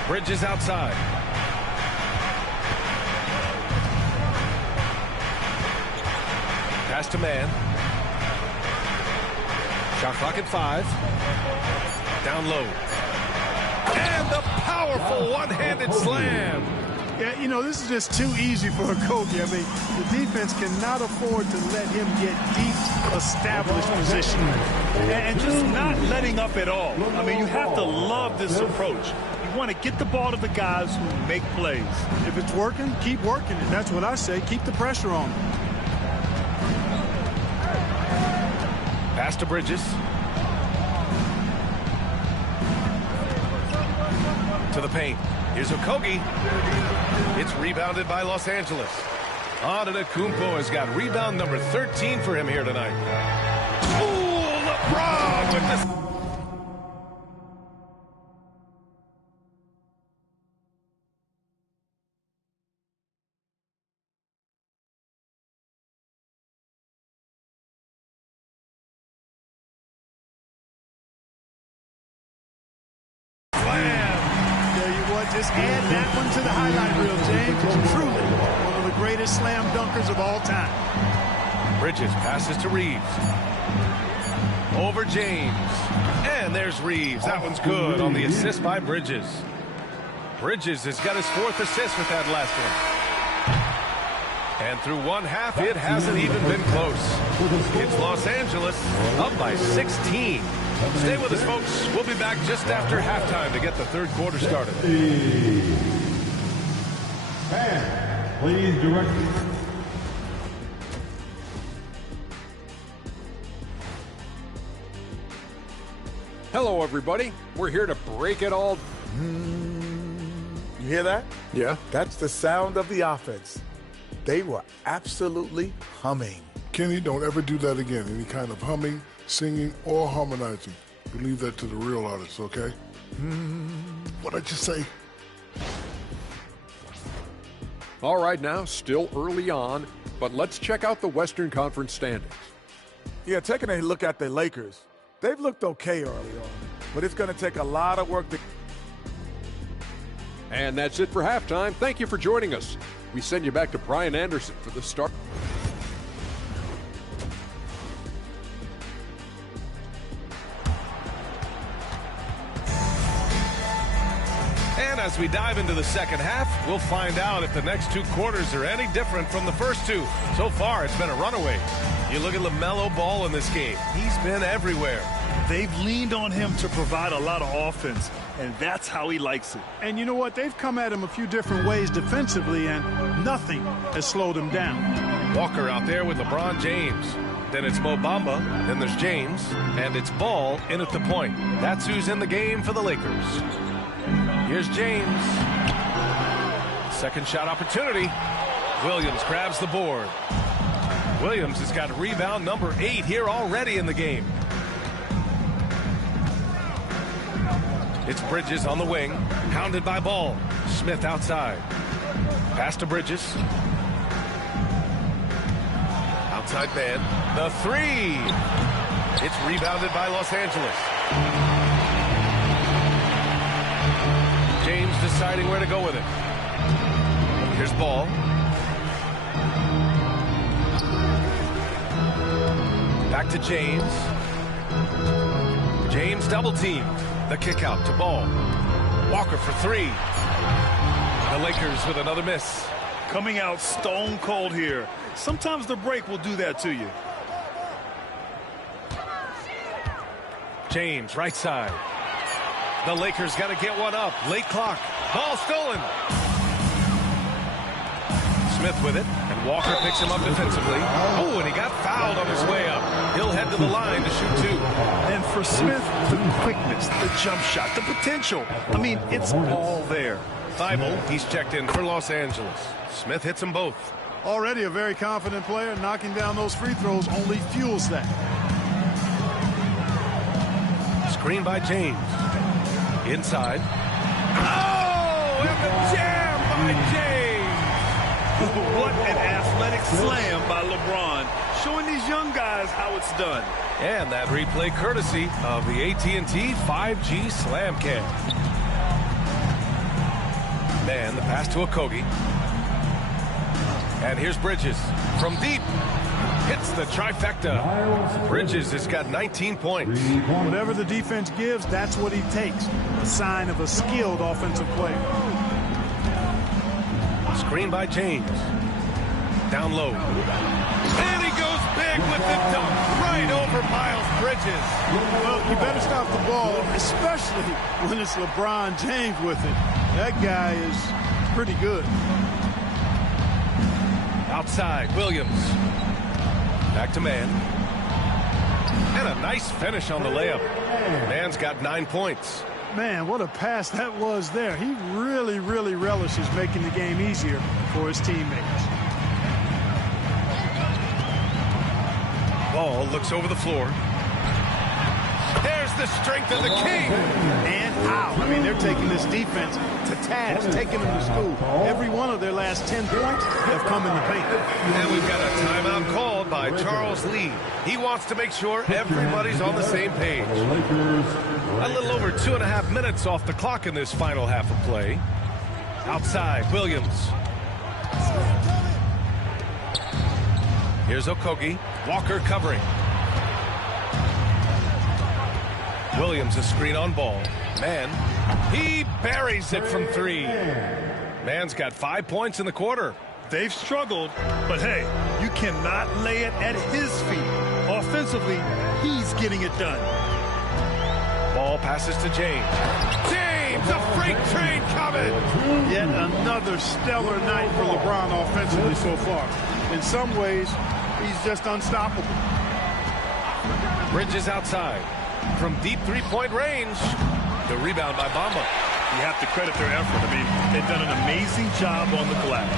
Bridges outside. Pass to man. Shot clock at 5. Down low. And the powerful one-handed slam. Yeah, you know, this is just too easy for a Kobe. I mean, the defense cannot afford to let him get deep, established position. And just not letting up at all. I mean, you have to love this approach. You want to get the ball to the guys who make plays. If it's working, keep working it. That's what I say. Keep the pressure on them. Pass to Bridges. To the paint. Here's Okogie. It's rebounded by Los Angeles. Antetokounmpo has got rebound number 13 for him here tonight. Ooh, LeBron with this. Just add that one to the highlight reel, James. It's truly one of the greatest slam dunkers of all time. Bridges passes to Reeves. Over James. And there's Reeves. That one's good on the assist by Bridges. Bridges has got his 4th assist with that last one. And through one half, it hasn't even been close. It's Los Angeles up by 16. Stay with us, folks. We'll be back just after halftime to get the third quarter started. And please direct. Hello, everybody. We're here to break it all. You hear that? Yeah. That's the sound of the offense. They were absolutely humming. Kenny, don't ever do that again. Any kind of humming, singing, or harmonizing. You leave that to the real artists, okay? What'd I just say? All right, now, still early on, but let's check out the Western Conference standings. Yeah, taking a look at the Lakers. They've looked okay early on, but it's going to take a lot of work to... And that's it for halftime. Thank you for joining us. We send you back to Brian Anderson for the start. And as we dive into the second half, we'll find out if the next 2 quarters are any different from the first 2. So far, it's been a runaway. You look at LaMelo Ball in this game. He's been everywhere. They've leaned on him to provide a lot of offense, and that's how he likes it. And you know what? They've come at him a few different ways defensively, and nothing has slowed him down. Walker out there with LeBron James. Then it's Mo Bamba. Then there's James. And it's Ball in at the point. That's who's in the game for the Lakers. Here's James. Second shot opportunity. Williams grabs the board. Williams has got rebound number 8 here already in the game. It's Bridges on the wing. Hounded by Ball. Smith outside. Pass to Bridges. Outside man. The 3. It's rebounded by Los Angeles. James deciding where to go with it. Here's Ball. Back to James. James double teamed. The kick out to Ball. Walker for 3. The Lakers with another miss. Coming out stone cold here. Sometimes the break will do that to you. James, right side. The Lakers got to get one up. Late clock. Ball stolen. Smith with it, and Walker picks him up defensively. Oh, and he got fouled on his way up. He'll head to the line to shoot 2. And for Smith, the quickness, the jump shot, the potential. I mean, it's all there. Thibault, he's checked in for Los Angeles. Smith hits them both. Already a very confident player. Knocking down those free throws only fuels that. Screen by James. Inside. Oh, and the jam by James. What an athletic slam by LeBron, showing these young guys how it's done. And that replay courtesy of the AT&T 5G Slam Cam. Man, the pass to Okogie. And here's Bridges from deep. Hits the trifecta. Bridges has got 19 points. Whatever the defense gives, that's what he takes. A sign of a skilled offensive player. Screen by James. Down low. And he goes big with the dunk right right over Miles Bridges. Well, you better stop the ball, especially when it's LeBron James with it. That guy is pretty good. Outside, Williams. Back to Mann. And a nice finish on the layup. Mann's got 9 points. Man, what a pass that was there. He really, really relishes making the game easier for his teammates. Ball looks over the floor. There's the strength of the King. And out. I mean, they're taking this defense to task, taking them to school. Every one of their last 10 points have come in the paint. And we've got a timeout called by Charles Lee. He wants to make sure everybody's on the same page. A little over 2.5 minutes off the clock in this final half of play. Outside, Williams. Here's Okogie. Walker covering. Williams a screen on ball. Mann. He buries it from 3. Mann's got 5 points in the quarter. They've struggled, but hey, you cannot lay it at his feet. Offensively, he's getting it done. Ball passes to James. James, a freight train coming. Yet another stellar night for LeBron offensively so far. In some ways, he's just unstoppable. Bridges outside. From deep three-point range. The rebound by Bamba. You have to credit their effort. I mean, they've done an amazing job on the glass.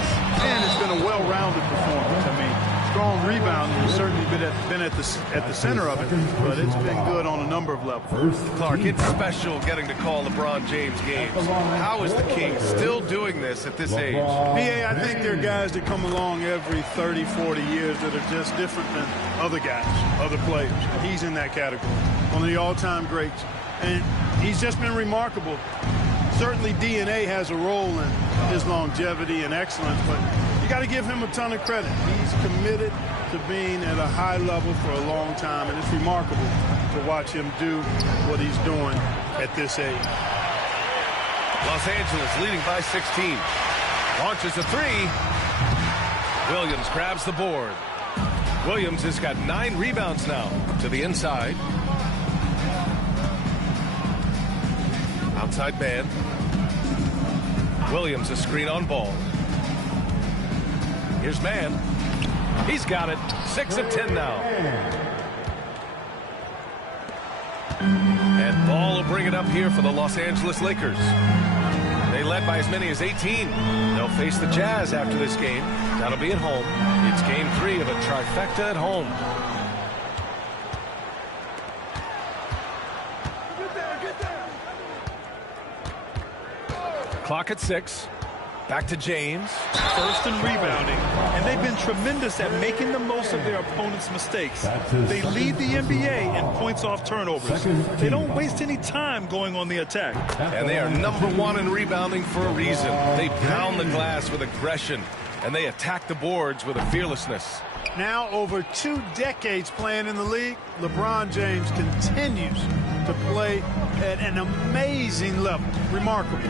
And it's been a well-rounded performance. I mean, strong rebounding has certainly been at the center of it, but it's been good on a number of levels. Clark, it's special getting to call LeBron James games. How is the King still doing this at this age? BA, I think there are guys that come along every 30, 40 years that are just different than other guys, other players. And he's in that category. One of the all-time greats. And he's just been remarkable. Certainly DNA has a role in his longevity and excellence, but you got to give him a ton of credit. He's committed to being at a high level for a long time, and it's remarkable to watch him do what he's doing at this age. Los Angeles leading by 16. Launches a 3. Williams grabs the board. Williams has got 9 rebounds now to the inside. Outside Mann. Williams a screen on ball. Here's Mann. He's got it. 6 of 10 now. And Ball will bring it up here for the Los Angeles Lakers. They led by as many as 18. They'll face the Jazz after this game. That'll be at home. It's game 3 of a trifecta at home. Clock at 6. Back to James. First in rebounding, and they've been tremendous at making the most of their opponent's mistakes. They lead the NBA in points off turnovers. They don't waste any time going on the attack. And they are #1 in rebounding for a reason. They pound the glass with aggression, and they attack the boards with a fearlessness. Now over 2 decades playing in the league, LeBron James continues to play at an amazing level. Remarkable.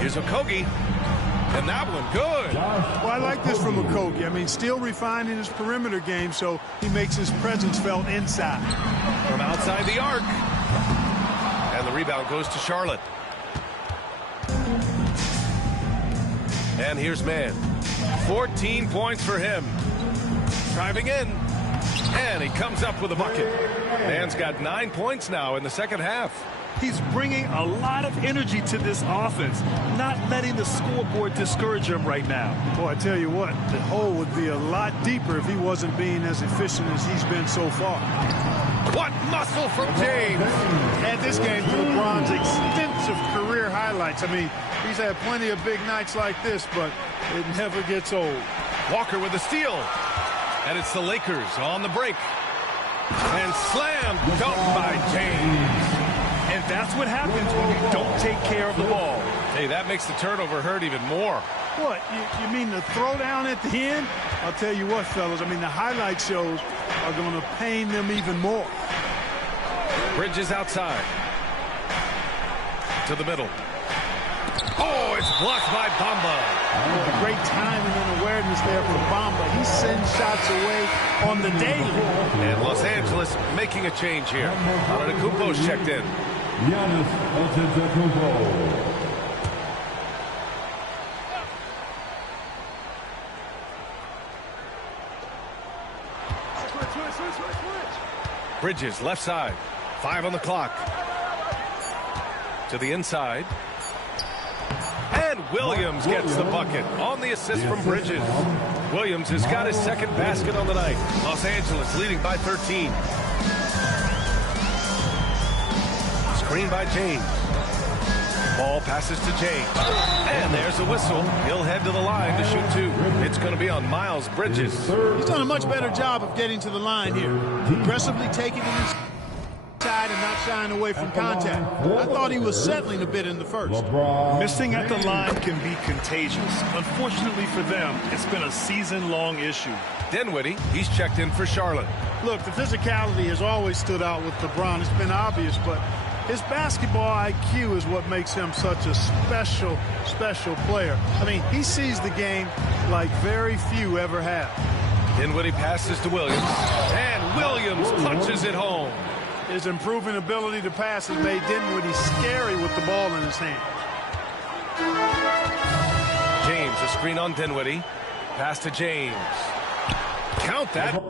Here's Okogie, and that one good. Well, I like this from Okogie. I mean, still refining his perimeter game so he makes his presence felt inside. From outside the arc. And the rebound goes to Charlotte. And here's Mann. 14 points for him. Driving in. And he comes up with a bucket. Mann's got 9 points now in the second half. He's bringing a lot of energy to this offense, not letting the scoreboard discourage him right now. Boy, I tell you what, the hole would be a lot deeper if he wasn't being as efficient as he's been so far. What muscle from James. And this game, LeBron's extensive career highlights. I mean, he's had plenty of big nights like this, but it never gets old. Walker with a steal. And it's the Lakers on the break. And slam dunk by James. And that's what happens when you don't take care of the ball. Hey, that makes the turnover hurt even more. What, you mean the throwdown at the end? I'll tell you what, fellas, I mean, the highlight shows are going to pain them even more. Bridges outside. To the middle. Oh, it's blocked by Bamba. Great timing and awareness there for Bamba. He sends shots away on the daily. And Los Angeles making a change here. Antetokounmpo's checked in. Giannis Antetokounmpo. Bridges, left side. 5 on the clock. To the inside. And Williams gets the bucket on the assist from Bridges. Williams has got his second basket on the night. Los Angeles leading by 13. Screen by James. Ball passes to James. And there's a whistle. He'll head to the line to shoot 2. It's going to be on Miles Bridges. He's done a much better job of getting to the line here. Aggressively taking it inside and not shying away from contact. I thought he was settling a bit in the first. Missing at the line can be contagious. Unfortunately for them, it's been a season-long issue. Dinwiddie, he's checked in for Charlotte. Look, the physicality has always stood out with LeBron. It's been obvious, but his basketball IQ is what makes him such a special, special player. I mean, he sees the game like very few ever have. Dinwiddie passes to Williams. And Williams punches it home. His improving ability to pass has made Dinwiddie scary with the ball in his hand. James, a screen on Dinwiddie. Pass to James. Count that.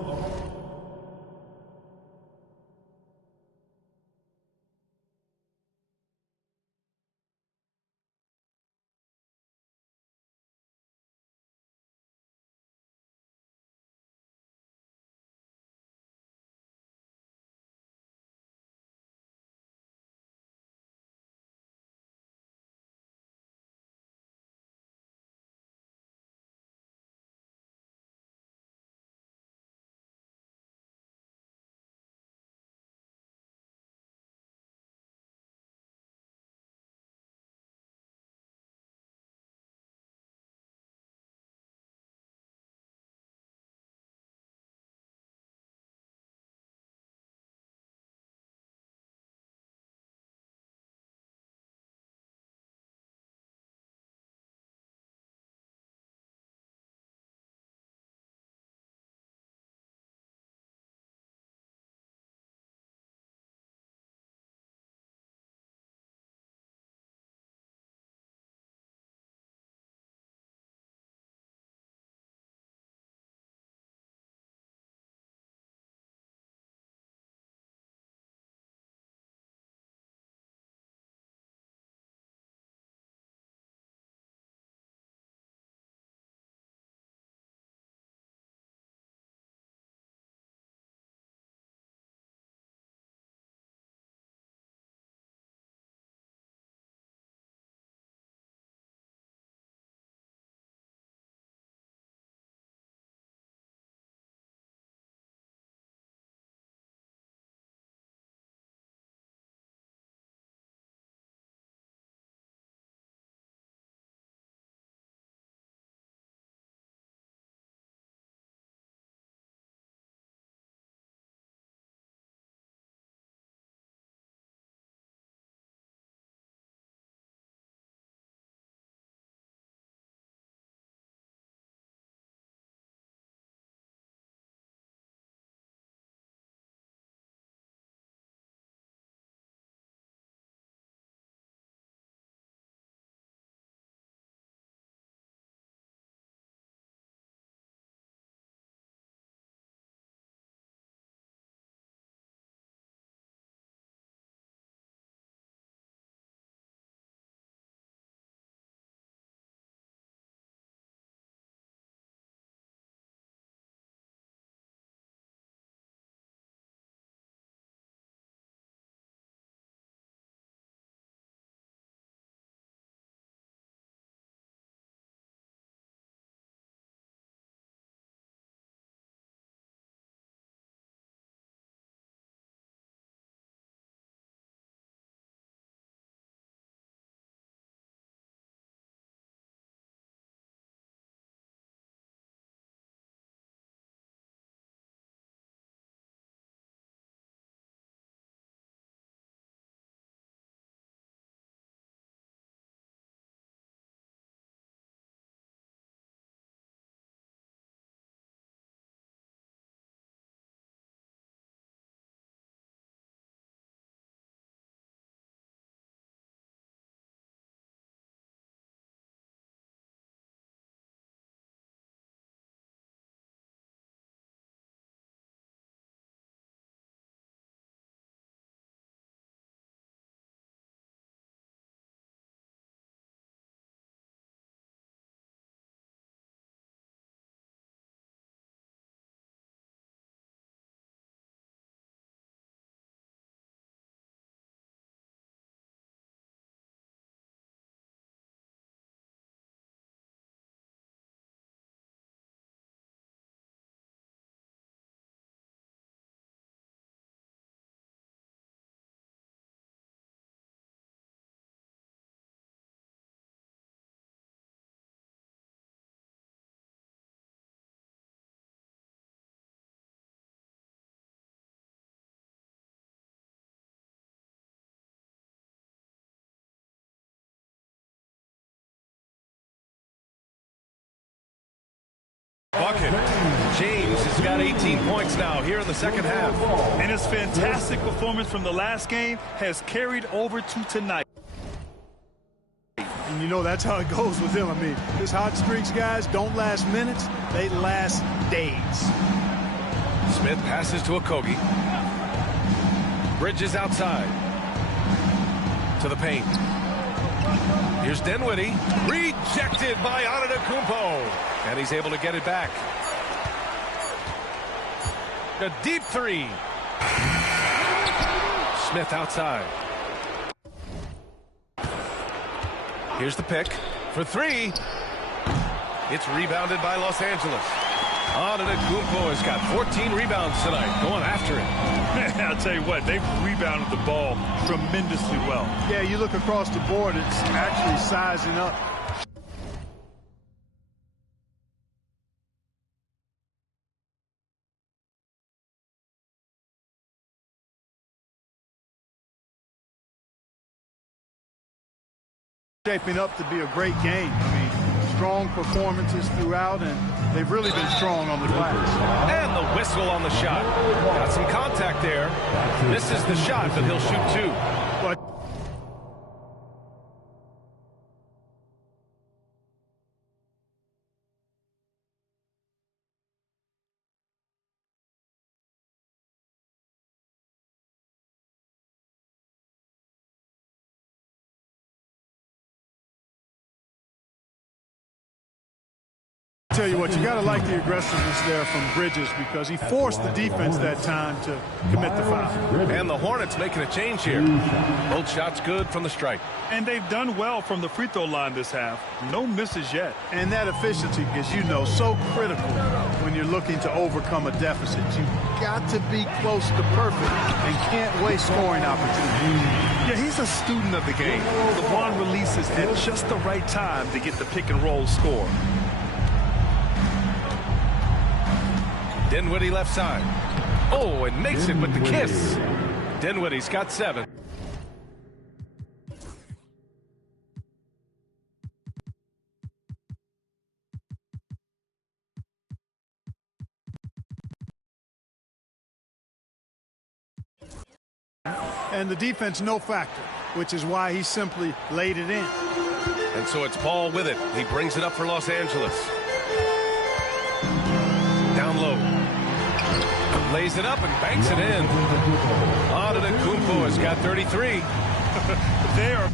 Bucket. James has got 18 points now here in the second half. And his fantastic performance from the last game has carried over to tonight. And you know that's how it goes with him. I mean, his hot streaks, guys, don't last minutes. They last days. Smith passes to Okogie. Bridges outside. To the paint. Here's Dinwiddie. Rejected by Antetokounmpo. And he's able to get it back. A deep three. Smith outside. Here's the pick for three. It's rebounded by Los Angeles. Antetokounmpo has got 14 rebounds tonight, going after it. I'll tell you what, they've rebounded the ball tremendously well. Yeah, you look across the board, it's actually sizing up. Shaping up to be a great game. I mean, strong performances throughout, and they've really been strong on the glass. And the whistle on the shot. Got some contact there. Misses the shot, but he'll shoot two. But tell you what, you got to like the aggressiveness there from Bridges because he forced the defense that time to commit the foul. And the Hornets making a change here. Both shots good from the stripe. And they've done well from the free throw line this half. No misses yet. And that efficiency, as you know, so critical when you're looking to overcome a deficit. You've got to be close to perfect and can't waste scoring opportunities. Yeah, he's a student of the game. LeBron releases at just the right time to get the pick and roll score. Dinwiddie left side. Oh, and makes it with the kiss. Dinwiddie's got 7. And the defense, no factor, which is why he simply laid it in. And so it's Paul with it. He brings it up for Los Angeles. Down low. Lays it up and banks it in. Antetokounmpo has got 33. They are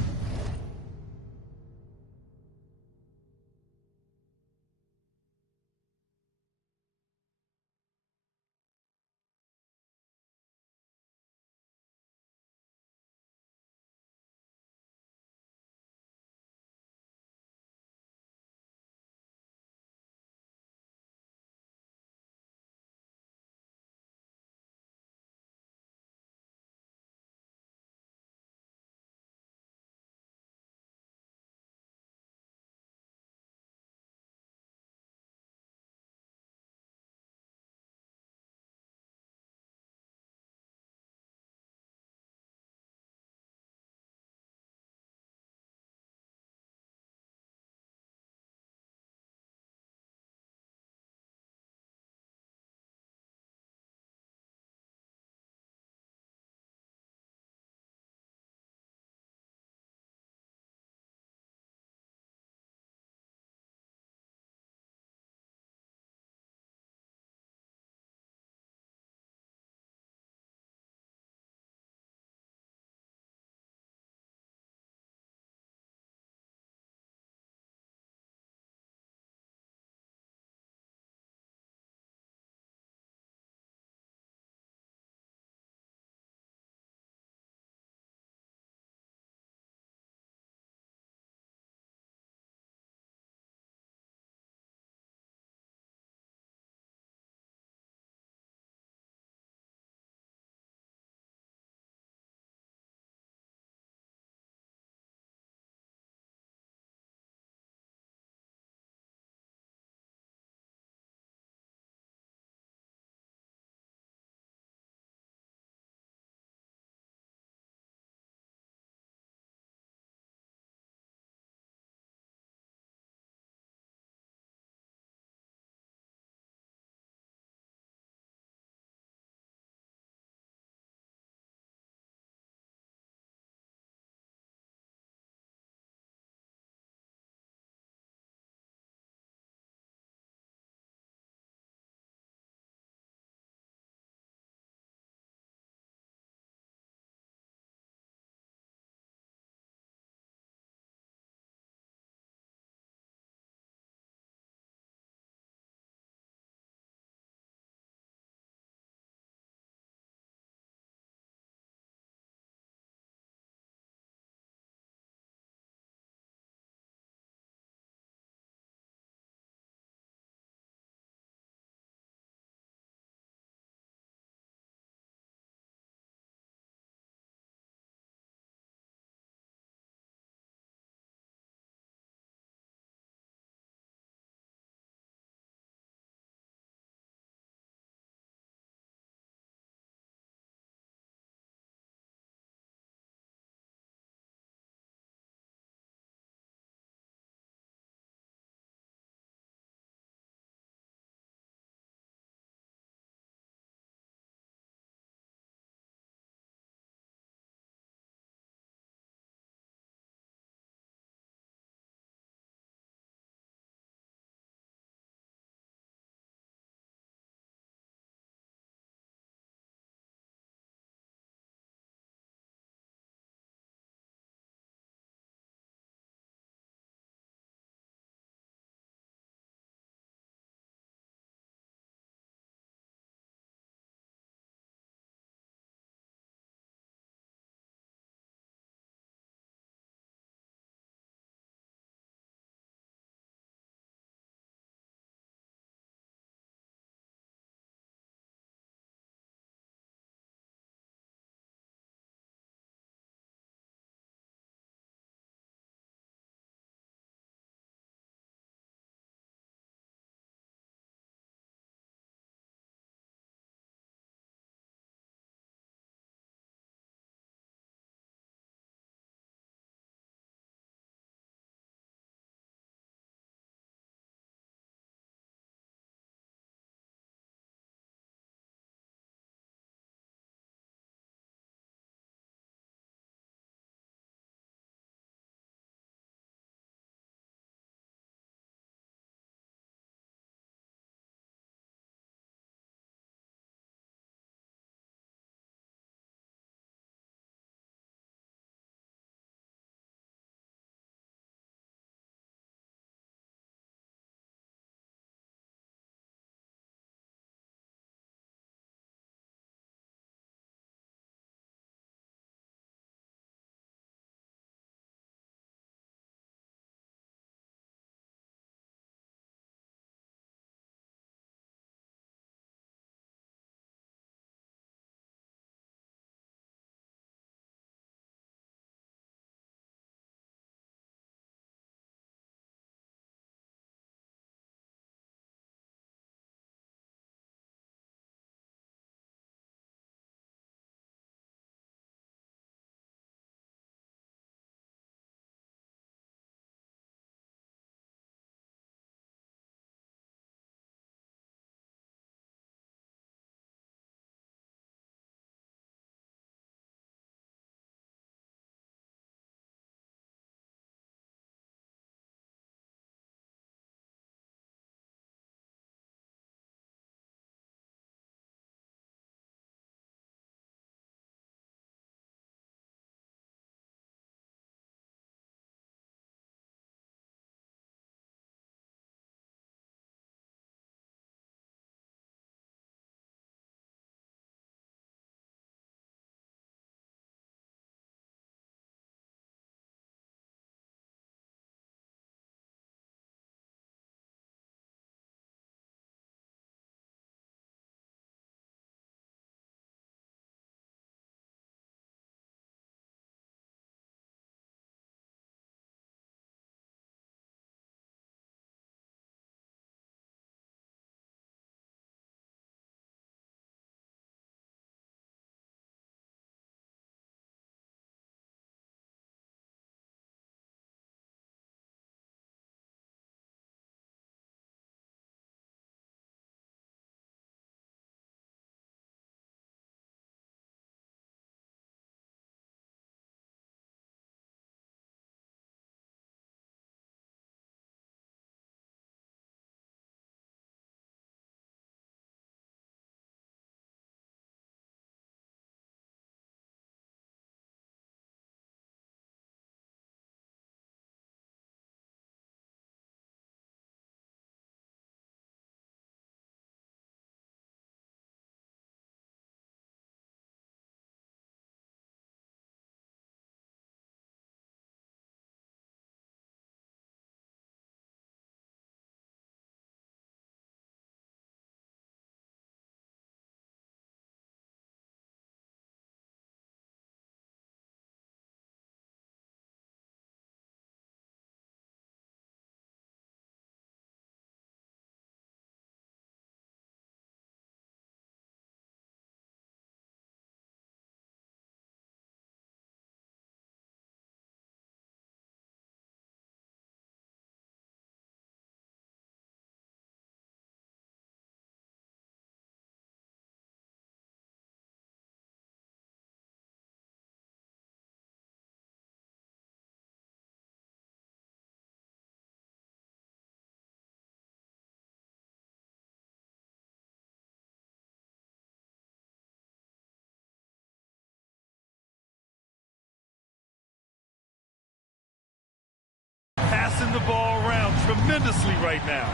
moving the ball around tremendously right now.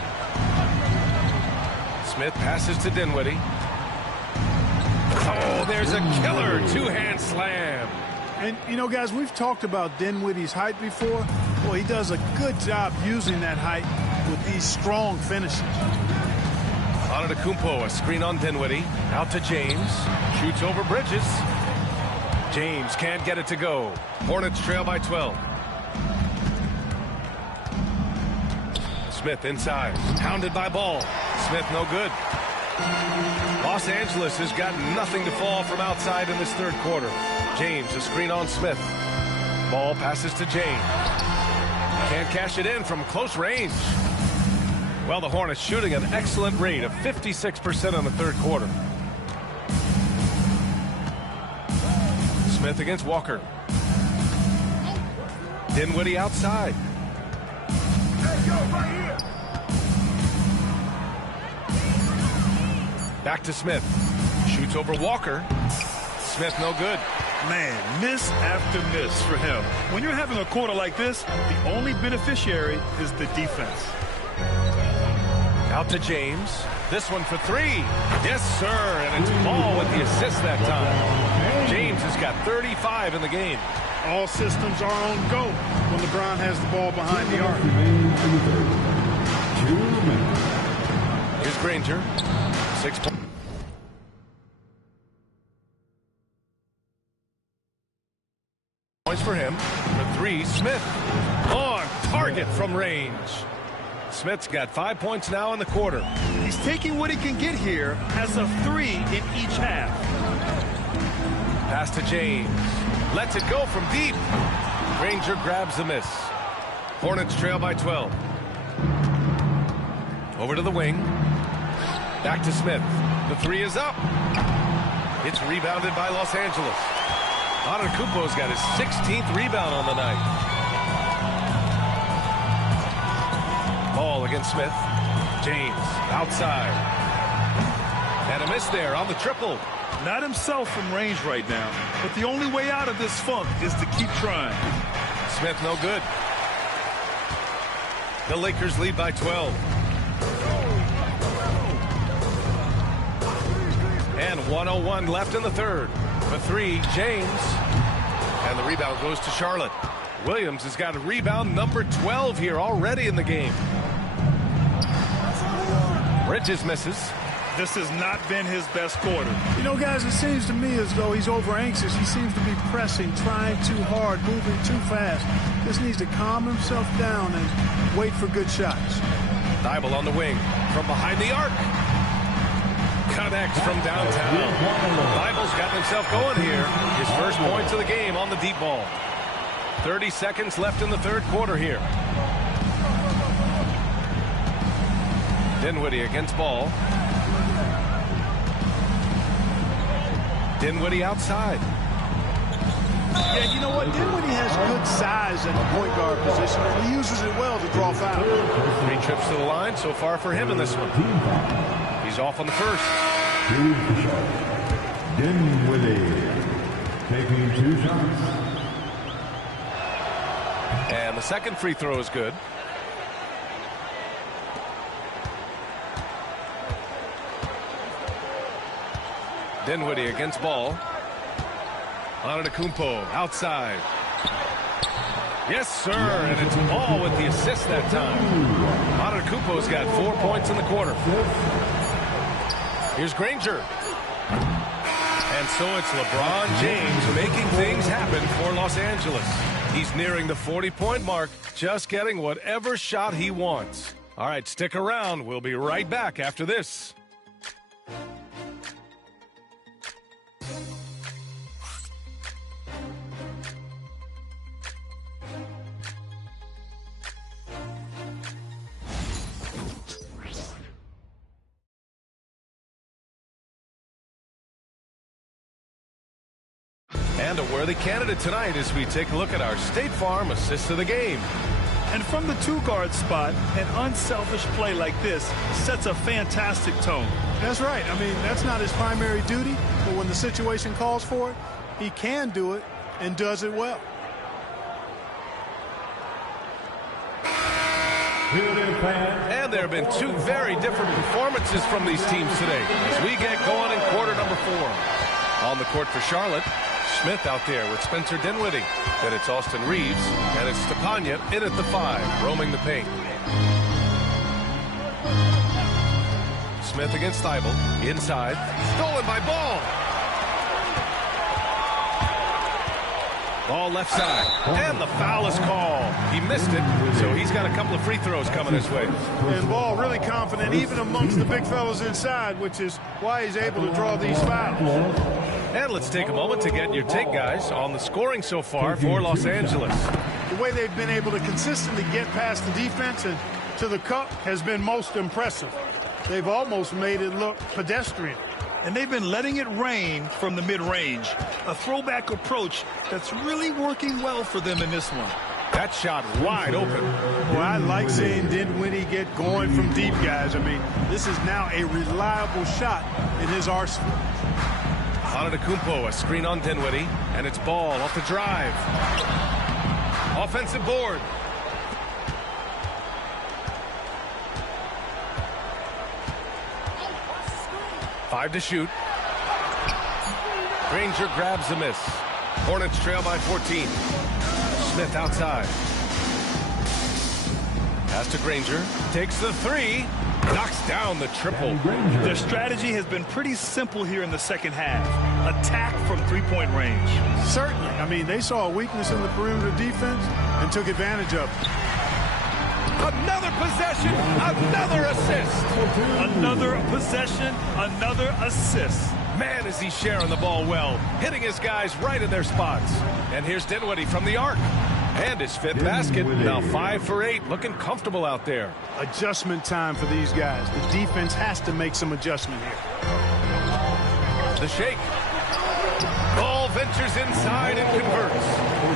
Smith passes to Dinwiddie. Oh, there's a killer two-hand slam. And, you know, guys, we've talked about Dinwiddie's height before. Well, he does a good job using that height with these strong finishes. Antetokounmpo, a screen on Dinwiddie. Out to James. Shoots over Bridges. James can't get it to go. Hornets trail by 12. Smith inside. Pounded by Ball. Smith no good. Los Angeles has got nothing to fall from outside in this third quarter. James, a screen on Smith. Ball passes to James. Can't cash it in from close range. Well, the Hornets shooting an excellent rate of 56% in the third quarter. Smith against Walker. Dinwiddie outside. Back to Smith. Shoots over Walker. Smith no good. Man, miss after miss for him. When you're having a quarter like this, the only beneficiary is the defense. Out to James. This one for three. Yes, sir. And it's Ball with the assist that time. James has got 35 in the game. All systems are on go when LeBron has the ball behind the arc. 2 minutes. Here's Granger. 6 points. Points for him. For three, Smith. On target from range. Smith's got 5 points now in the quarter. He's taking what he can get here as a three in each half. Pass to James. Lets it go from deep. Granger grabs the miss. Hornets trail by 12. Over to the wing. Back to Smith. The three is up. It's rebounded by Los Angeles. Antetokounmpo's got his 16th rebound on the night. Ball against Smith. James outside. And a miss there on the triple. Not himself from range right now, but the only way out of this funk is to keep trying. Smith no good. The Lakers lead by 12. And 1:01 left in the third. For three, James. And the rebound goes to Charlotte. Williams has got a rebound number 12 here already in the game. Bridges misses. This has not been his best quarter. You know, guys, it seems to me as though he's over anxious. He seems to be pressing, trying too hard, moving too fast. Just needs to calm himself down and wait for good shots. Thibault on the wing from behind the arc. Connects from downtown. Thibault's got himself going here. His first points of the game on the deep ball. 30 seconds left in the third quarter here. Dinwiddie against Ball. Dinwiddie outside. Yeah, you know what? Dinwiddie has good size in the point guard position, and he uses it well to draw fouls. 3 trips to the line so far for him in this one. He's off on the first. Dinwiddie taking 2 shots. And the second free throw is good. Dinwiddie against Ball. Antetokounmpo outside. Yes, sir, and it's Ball with the assist that time. Antetokounmpo's got 4 points in the quarter. Here's Granger. And so it's LeBron James making things happen for Los Angeles. He's nearing the 40-point mark, just getting whatever shot he wants. All right, stick around. We'll be right back after this. And a worthy candidate tonight as we take a look at our State Farm assist of the game. And from the two-guard spot, an unselfish play like this sets a fantastic tone. That's right. I mean, that's not his primary duty, but when the situation calls for it, he can do it and does it well. And there have been two very different performances from these teams today as we get going in quarter number 4. On the court for Charlotte, Smith out there with Spencer Dinwiddie. Then it's Austin Reeves, and it's Stepanya in at the 5, roaming the paint. Smith against Thibault, inside, stolen by Ball. Ball left side, and the foul is called. He missed it, so he's got a couple of free throws coming his way. And Ball really confident even amongst the big fellas inside, which is why he's able to draw these fouls. And let's take a moment to get your take, guys, on the scoring so far for Los Angeles. The way they've been able to consistently get past the defense and to the cup has been most impressive. They've almost made it look pedestrian. And they've been letting it rain from the mid-range. A throwback approach that's really working well for them in this one. That shot wide open. Well, I like seeing Dinwiddie get going from deep, guys. I mean, this is now a reliable shot in his arsenal. Antetokounmpo, a screen on Dinwiddie, and it's Ball off the drive. Offensive board. Five to shoot. Granger grabs the miss. Hornets trail by 14. Smith outside. Pass to Granger. Takes the 3. Knocks down the triple. Their strategy has been pretty simple here in the second half. Attack from three-point range. Certainly. I mean, they saw a weakness in the perimeter defense and took advantage of it. Another possession, another assist. Another possession, another assist. Man, is he sharing the ball well, hitting his guys right in their spots. And here's Dinwiddie from the arc. And his 5th basket, now 5 for 8, looking comfortable out there. Adjustment time for these guys. The defense has to make some adjustment here. The shake. Ball ventures inside and converts.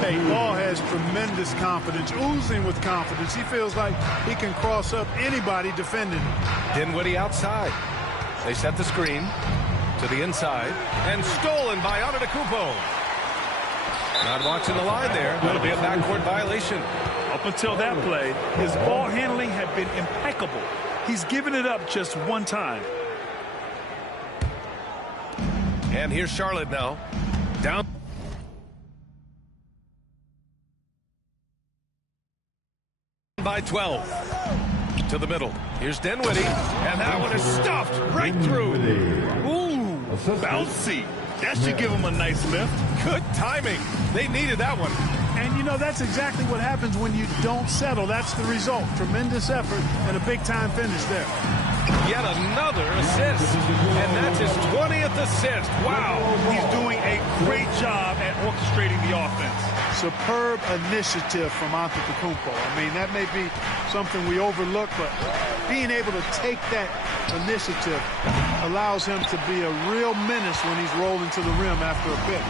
Hey, Ball has tremendous confidence, oozing with confidence. He feels like he can cross up anybody defending him. Dinwiddie outside. They set the screen to the inside and stolen by Antetokounmpo. Not watching the line there. That'll be a backcourt violation. Up until that play, his ball handling had been impeccable. He's given it up just one time. And here's Charlotte now. Down by 12. To the middle. Here's Dinwiddie. And that one is stuffed right through. Ooh, bouncy. That should give him a nice lift. Good timing. They needed that one. And, you know, that's exactly what happens when you don't settle. That's the result. Tremendous effort and a big-time finish there. Yet another assist. And that's his 20th assist. Wow. He's doing a great job at orchestrating the offense. Superb initiative from Antetokounmpo. I mean, that may be something we overlook, but being able to take that initiative allows him to be a real menace when he's rolling to the rim after a pick.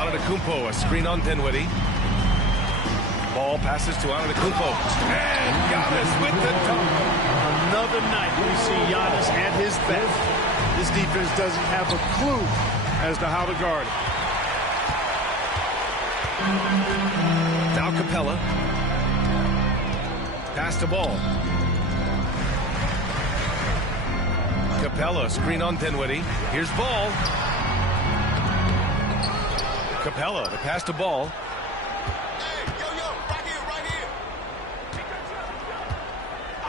Antetokounmpo, a screen on Dinwiddie. Ball passes to Antetokounmpo. And Giannis with the dunk. Another night we see Giannis at his best. This defense doesn't have a clue as to how to guard it. Now Capella. Pass to Ball. Capella, screen on Dinwiddie. Here's Ball. Capella, the pass to Ball.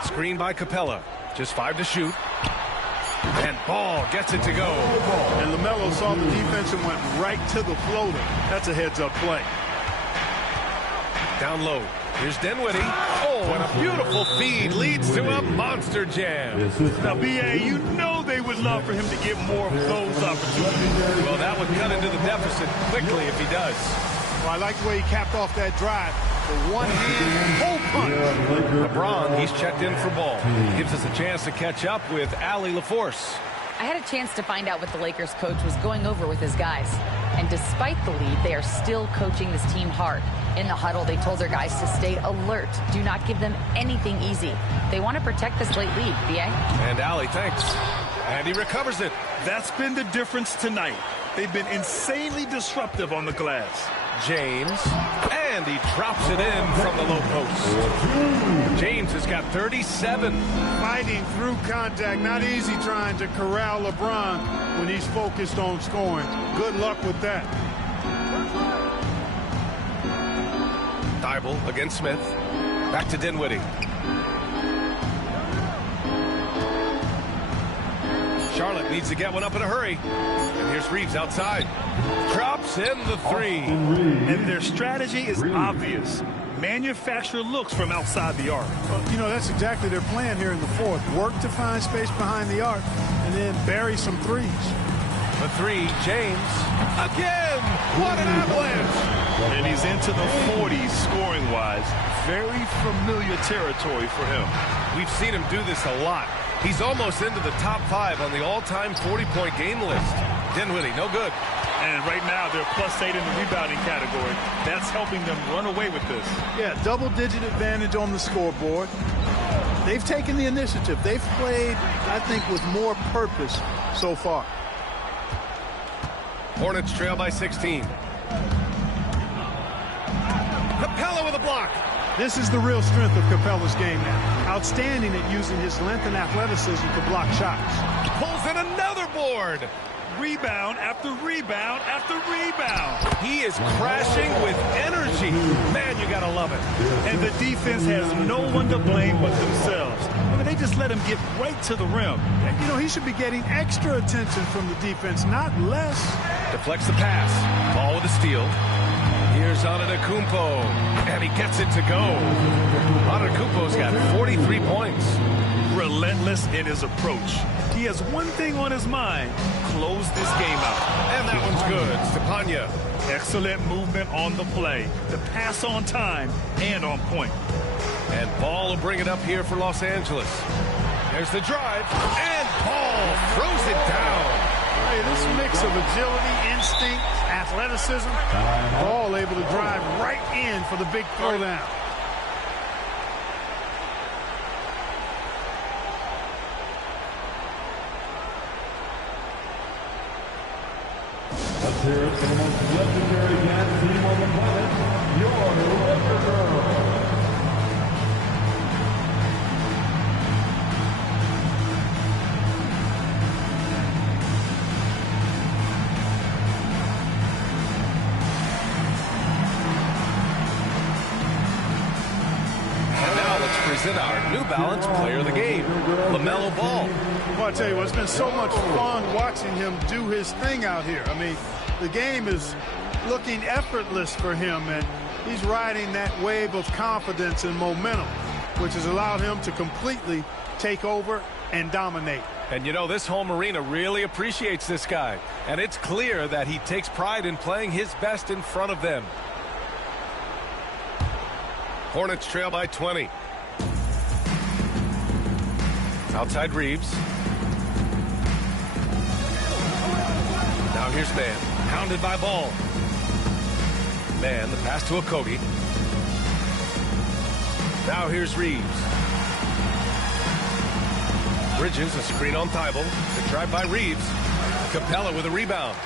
Screen by Capella. Just 5 to shoot. And Ball gets it to go. And LaMelo saw the defense and went right to the floater. That's a heads-up play. Down low. Here's Dinwiddie. Oh, and a beautiful feed leads to a monster jam. Now, B.A., you know they would love for him to get more of those opportunities. Well, that would cut into the deficit quickly if he does. Well, I like the way he capped off that drive. The one-hand hole punch. LeBron, he's checked in for Ball. Gives us a chance to catch up with Allie LaForce. I had a chance to find out what the Lakers coach was going over with his guys. And despite the lead, they are still coaching this team hard. In the huddle, they told their guys to stay alert. Do not give them anything easy. They want to protect this late lead, B.A. And Allie, thanks. And he recovers it. That's been the difference tonight. They've been insanely disruptive on the glass. James, and he drops it in from the low post. James has got 37. Fighting through contact, not easy trying to corral LeBron when he's focused on scoring. Good luck with that. Thibault against Smith. Back to Dinwiddie. Charlotte needs to get one up in a hurry. And here's Reeves outside. Drops in the three. And their strategy is obvious. Manufacture looks from outside the arc. Well, you know, that's exactly their plan here in the fourth. Work to find space behind the arc and then bury some threes. The three, James. Again! What an avalanche! And he's into the 40s scoring-wise. Very familiar territory for him. We've seen him do this a lot. He's almost into the top 5 on the all-time 40-point game list. Dinwiddie, no good. And right now, they're +8 in the rebounding category. That's helping them run away with this. Yeah, double-digit advantage on the scoreboard. They've taken the initiative. They've played, I think, with more purpose so far. Hornets trail by 16. Capella with a block. This is the real strength of Capella's game now. Outstanding at using his length and athleticism to block shots. Pulls in another board. Rebound after rebound after rebound. He is crashing with energy. Man, you gotta love it. And the defense has no one to blame but themselves. I mean, they just let him get right to the rim. And, you know, he should be getting extra attention from the defense, not less. Deflects the pass. Ball with a steal. Here's Antetokounmpo, and he gets it to go. Antetokounmpo's got 43 points. Relentless in his approach. He has one thing on his mind: close this game out. And that one's good. Stepanya. Excellent movement on the play. The pass on time and on point. And Ball will bring it up here for Los Angeles. There's the drive, and Ball throws it down. Hey, this mix of agility, instinct, athleticism, Ball able to drive right in for the big throwdown. Let's hear it for the most legendary dance team on the planet, your Laker Girls. Present our New Balance Player of the Game, LaMelo Ball. Well, I tell you what, it's been so much fun watching him do his thing out here. I mean, the game is looking effortless for him, and he's riding that wave of confidence and momentum, which has allowed him to completely take over and dominate. And you know, this home arena really appreciates this guy, and it's clear that he takes pride in playing his best in front of them. Hornets trail by 20. Outside Reeves. Now here's Man. Hounded by Ball. Man, the pass to Okogie. Now here's Reeves. Bridges, a screen on Thibault. The drive by Reeves. Capella with a rebound.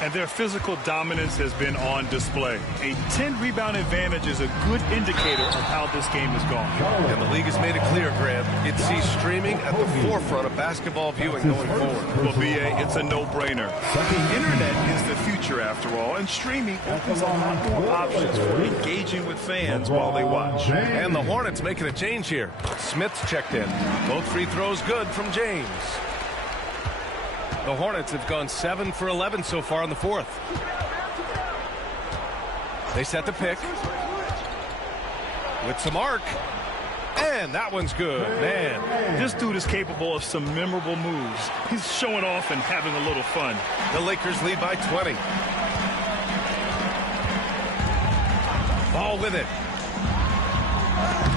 And their physical dominance has been on display. A 10-rebound advantage is a good indicator of how this game has gone. And the league has made it clear, Grant. It sees streaming at the forefront of basketball viewing going forward. Well, BA, it's a no-brainer. The internet is the future, after all, and streaming opens a lot more options for engaging with fans while they watch. And the Hornets making a change here. Smith's checked in. Both free throws good from James. The Hornets have gone 7 for 11 so far in the fourth. They set the pick. With some arc. And that one's good. Man. This dude is capable of some memorable moves. He's showing off and having a little fun. The Lakers lead by 20. Ball with it.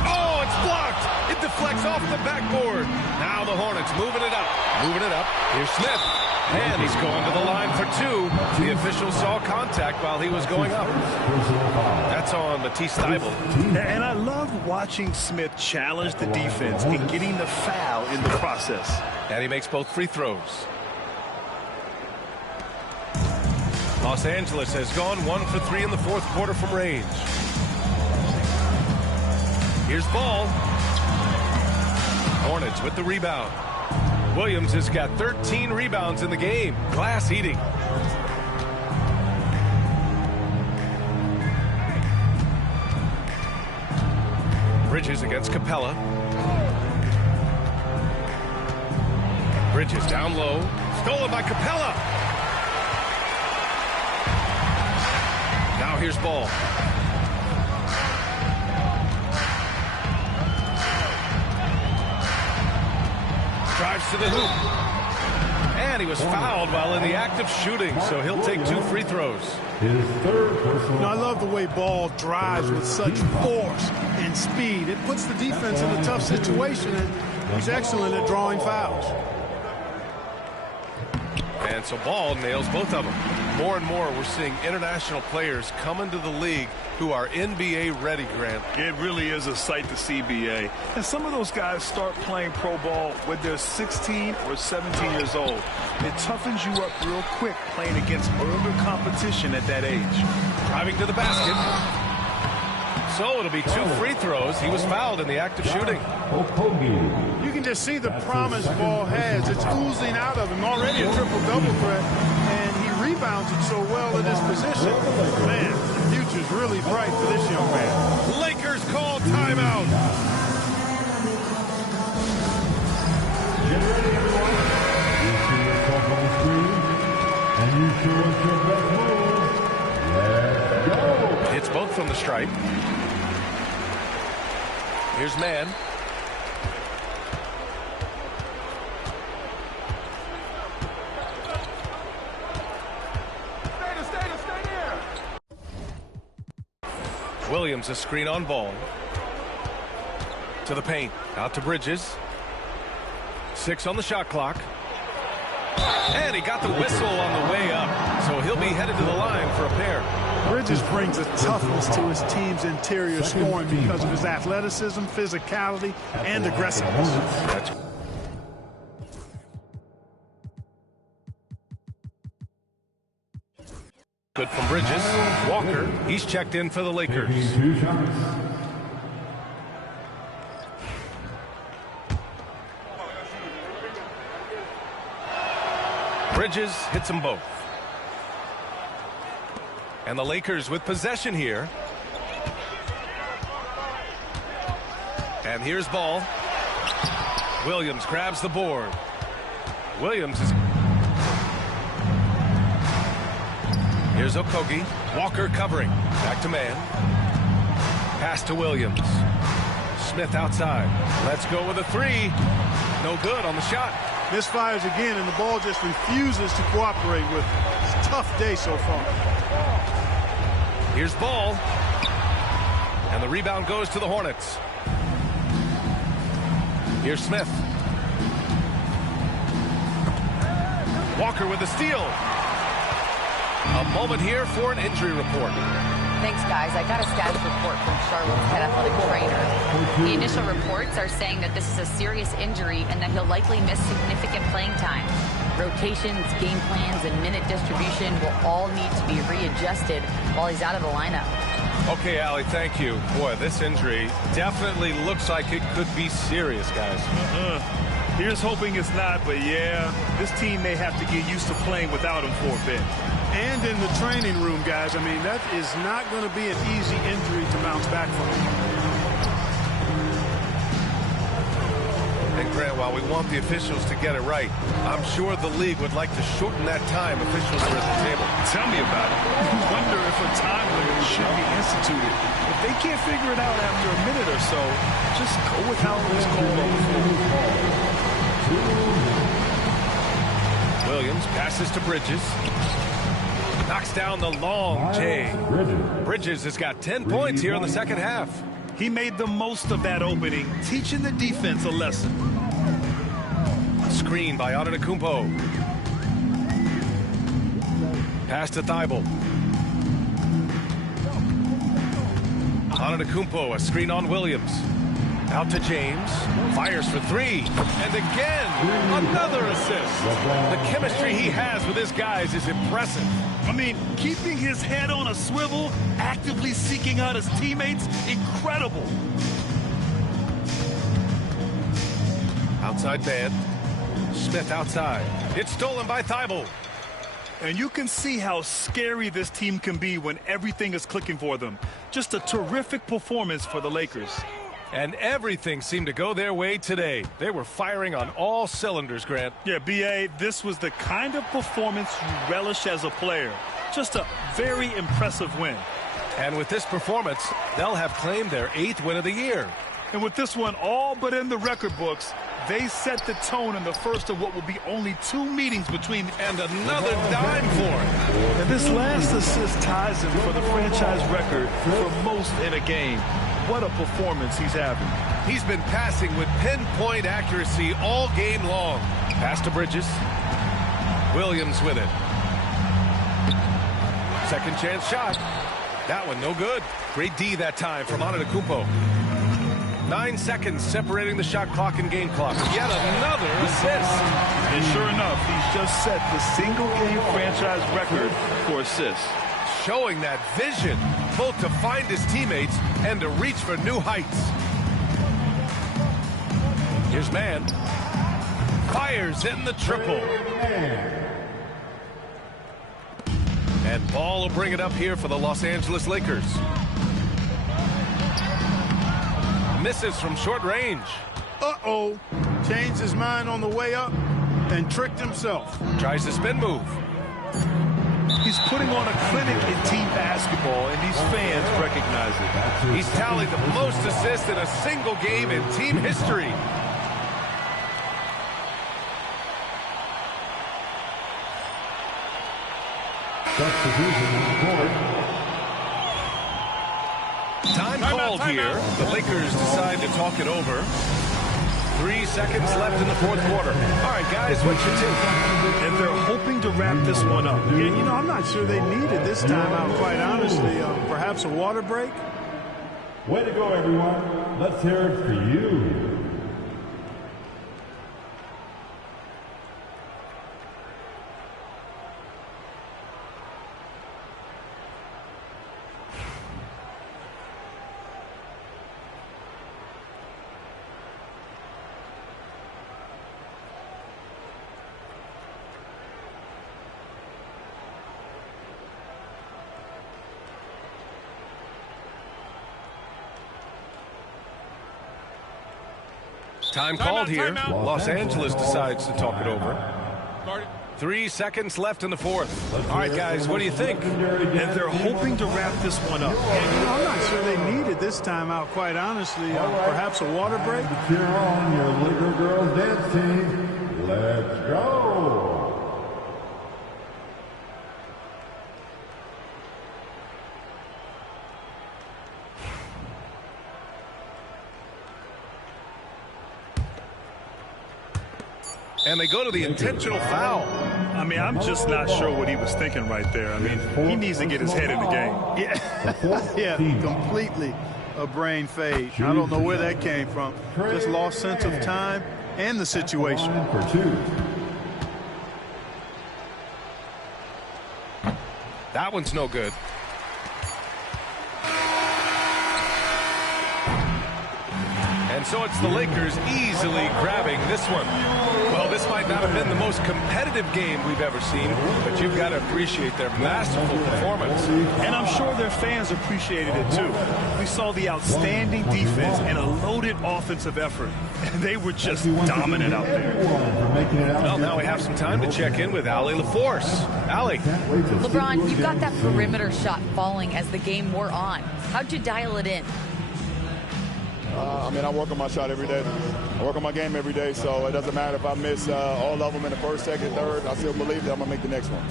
Oh, it's blocked. It deflects off the backboard. Now the Hornets moving it up. Moving it up. Here's Smith. And he's going to the line for two. The official saw contact while he was going up. That's on Matisse Thybulle. And I love watching Smith challenge the defense and getting the foul in the process. And he makes both free throws. Los Angeles has gone 1 for 3 in the fourth quarter from range. Here's Ball. Hornets with the rebound. Williams has got 13 rebounds in the game. Glass eating. Bridges against Capella. Bridges down low. Stolen by Capella. Now here's Ball. Drives to the hoop. And he was fouled while in the act of shooting, so he'll take 2 free throws. His third personal. I love the way Ball drives with such force and speed. It puts the defense in a tough situation, and he's excellent at drawing fouls. And so Ball nails both of them. More and more, we're seeing international players come into the league who are NBA ready, Grant. It really is a sight to see, BA. And some of those guys start playing pro ball when they're 16 or 17 years old. It toughens you up real quick playing against older competition at that age. Driving to the basket. So it'll be 2 free throws. He was fouled in the act of shooting. You can just see the promise Ball has. It's oozing out of him. Already a triple-double threat, and he rebounds it so well in his position. Man, the future's really bright for this young man. Lakers call timeout. Get ready, everyone. You see yourself on the screen, and you show us your best move. Let's go. It's both from the stripe. Here's Man. Stay there. Williams a screen on Ball. To the paint. Out to Bridges. 6 on the shot clock. And he got the whistle on the way up. So he'll be headed to the line for a pair. Bridges brings a toughness to his team's interior scoring because of his athleticism, physicality, and aggressiveness. That's good from Bridges. Walker, he's checked in for the Lakers. Taking 2 shots. Bridges hits them both. And the Lakers with possession here. And here's Ball. Williams grabs the board. Williams is... Here's Okogie. Walker covering. Back to Man. Pass to Williams. Smith outside. Let's go with a 3. No good on the shot. Misfires again, and the ball just refuses to cooperate with him. It's a tough day so far. Here's Ball. And the rebound goes to the Hornets. Here's Smith. Walker with the steal. A moment here for an injury report. Thanks, guys. I got a status report from Charlotte's head athletic trainer. The initial reports are saying that this is a serious injury and that he'll likely miss significant playing time. Rotations, game plans, and minute distribution will all need to be readjusted while he's out of the lineup. Okay, Allie, thank you. Boy, this injury definitely looks like it could be serious, guys. Here's hoping it's not, but yeah, this team may have to get used to playing without him for a bit. And in the training room, guys, I mean, that is not going to be an easy injury to bounce back from. And Grant, while we want the officials to get it right, I'm sure the league would like to shorten that time officials are at the table. Tell me about it. You wonder if a time limit should be instituted. If they can't figure it out after a minute or so, just go with how it was called on the floor. Williams passes to Bridges. Knocks down the long J. Bridges has got 10 points here in the second half. He made the most of that opening, teaching the defense a lesson. Screen by Antetokounmpo. Pass to Thibault. Antetokounmpo, a screen on Williams. Out to James. Fires for 3. And again, another assist. The chemistry he has with his guys is impressive. I mean, keeping his head on a swivel, actively seeking out his teammates, incredible. Outside man. Smith outside. It's stolen by Thibault. And you can see how scary this team can be when everything is clicking for them. Just a terrific performance for the Lakers. And everything seemed to go their way today. They were firing on all cylinders, Grant. Yeah, B.A., this was the kind of performance you relish as a player. Just a very impressive win. And with this performance, they'll have claimed their 8th win of the year. And with this one all but in the record books, they set the tone in the first of what will be only 2 meetings between. And another dime for it. And this last assist ties him for the franchise record for most in a game. What a performance he's having. He's been passing with pinpoint accuracy all game long. Pass to Bridges. Williams with it. Second chance shot. That one no good. Great D that time from Antetokounmpo. 9 seconds separating the shot clock and game clock. Yet another assist. And sure enough, he's just set the single-game franchise record for assists. Showing that vision, both to find his teammates and to reach for new heights. Here's man. Fires in the triple. And Ball will bring it up here for the Los Angeles Lakers. Misses from short range. Uh-oh. Changed his mind on the way up and tricked himself. Tries the spin move. He's putting on a clinic in team basketball, and these fans recognize it. He's tallied the most assists in a single game in team history. Time called here. The Lakers decide to talk it over. 3 seconds left in the 4th quarter. All right, guys, what's your take? And they're hoping to wrap this one up. Yeah, you know, I'm not sure they needed this timeout, quite honestly. Perhaps a water break? Way to go, everyone. Let's hear it for you. Time called here. Los Angeles decides to talk it over. 3 seconds left in the 4th. All right, guys, what do you think? And they're hoping to wrap this one up. Yeah, you know, I'm not sure they needed this timeout, quite honestly. Perhaps a water break? Cheer on your Laker girls dance team. Let's go. And they go to the intentional foul. I mean, I'm just not sure what he was thinking right there. I mean, he needs to get his head in the game. Yeah, completely a brain fade. I don't know where that came from. Just lost sense of time and the situation. For 2. That one's no good. And so it's the Lakers easily grabbing this one. Well, this might not have been the most competitive game we've ever seen, but you've got to appreciate their masterful performance. And I'm sure their fans appreciated it too. We saw the outstanding defense and a loaded offensive effort. And they were just dominant out there. Well, now we have some time to check in with Allie LaForce. Allie. LeBron, you got that perimeter shot falling as the game wore on. How'd you dial it in? I mean, I work on my shot every day. I work on my game every day, so it doesn't matter if I miss all of them in the first, second, third. I still believe that I'm going to make the next one.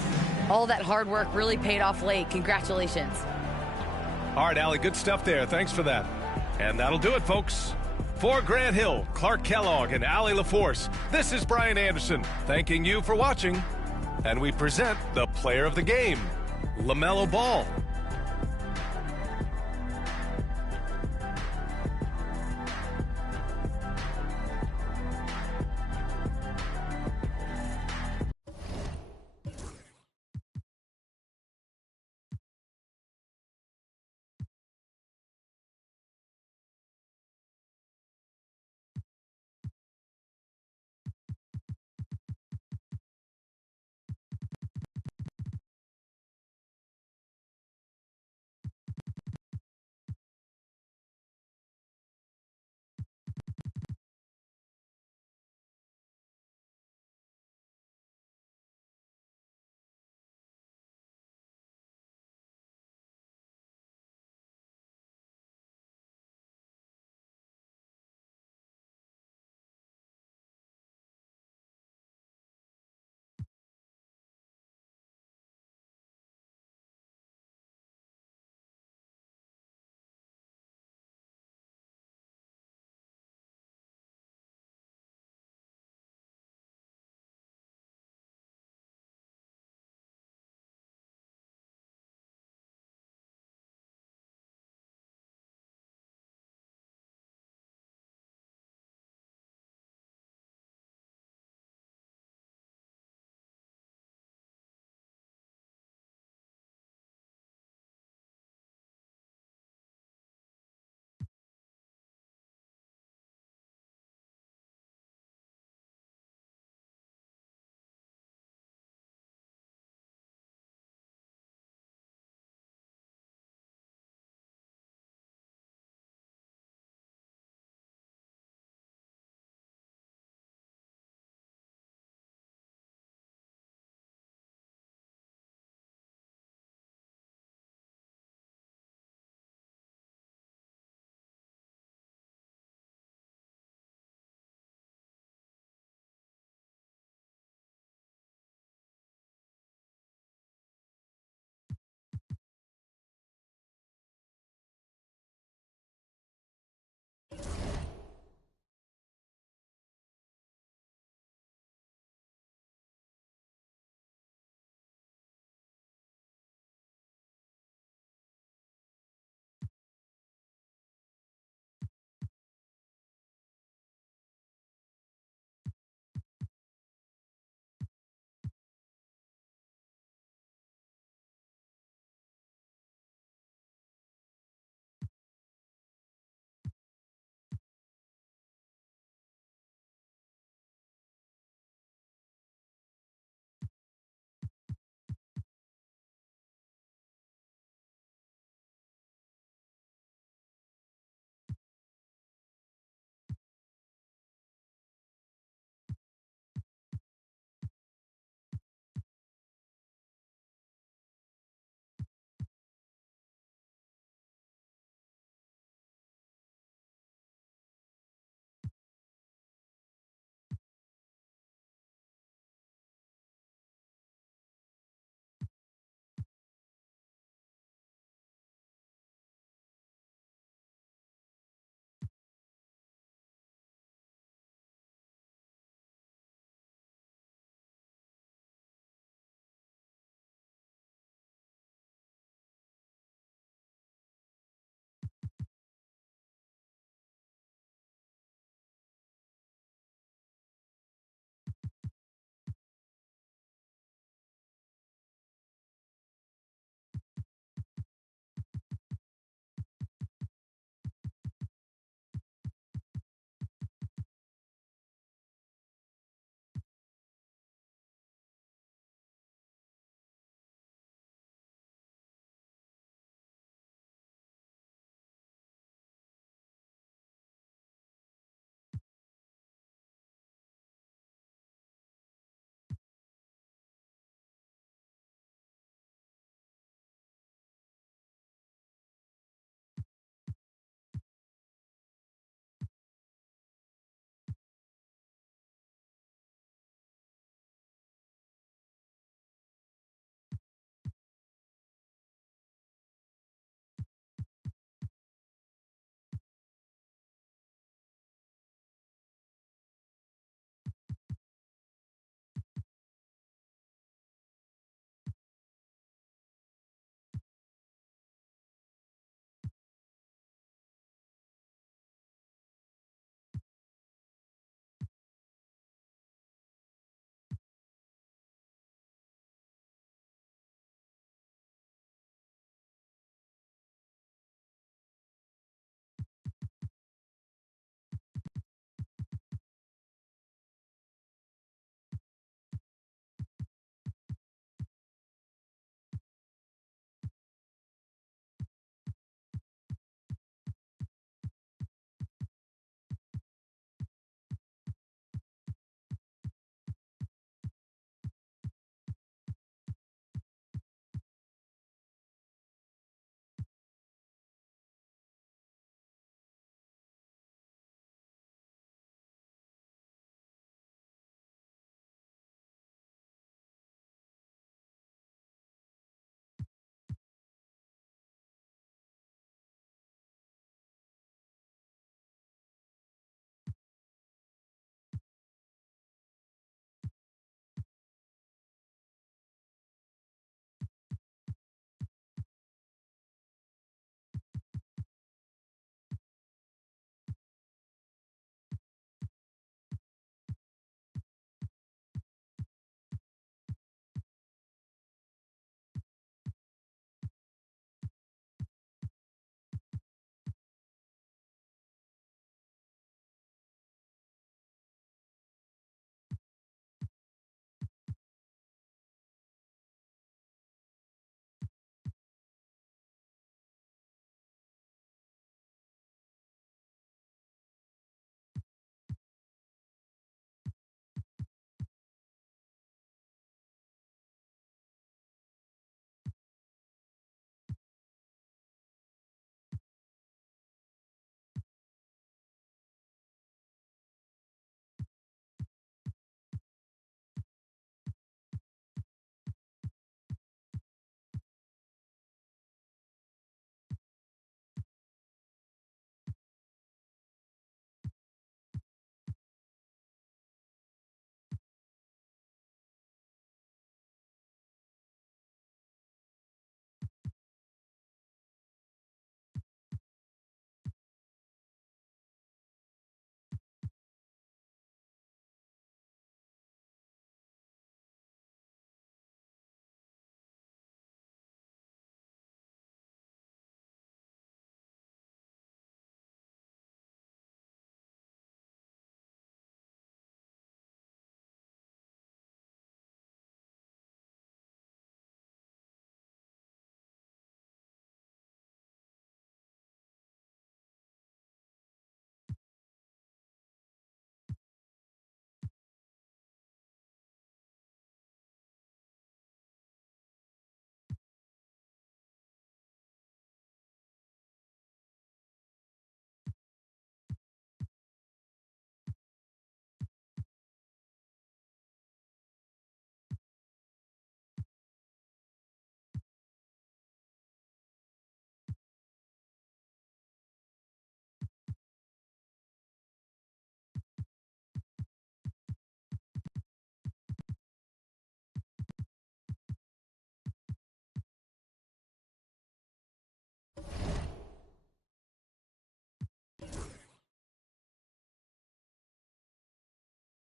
All that hard work really paid off late. Congratulations. All right, Allie, good stuff there. Thanks for that. And that'll do it, folks. For Grant Hill, Clark Kellogg, and Allie LaForce, this is Brian Anderson thanking you for watching. And we present the player of the game, LaMelo Ball.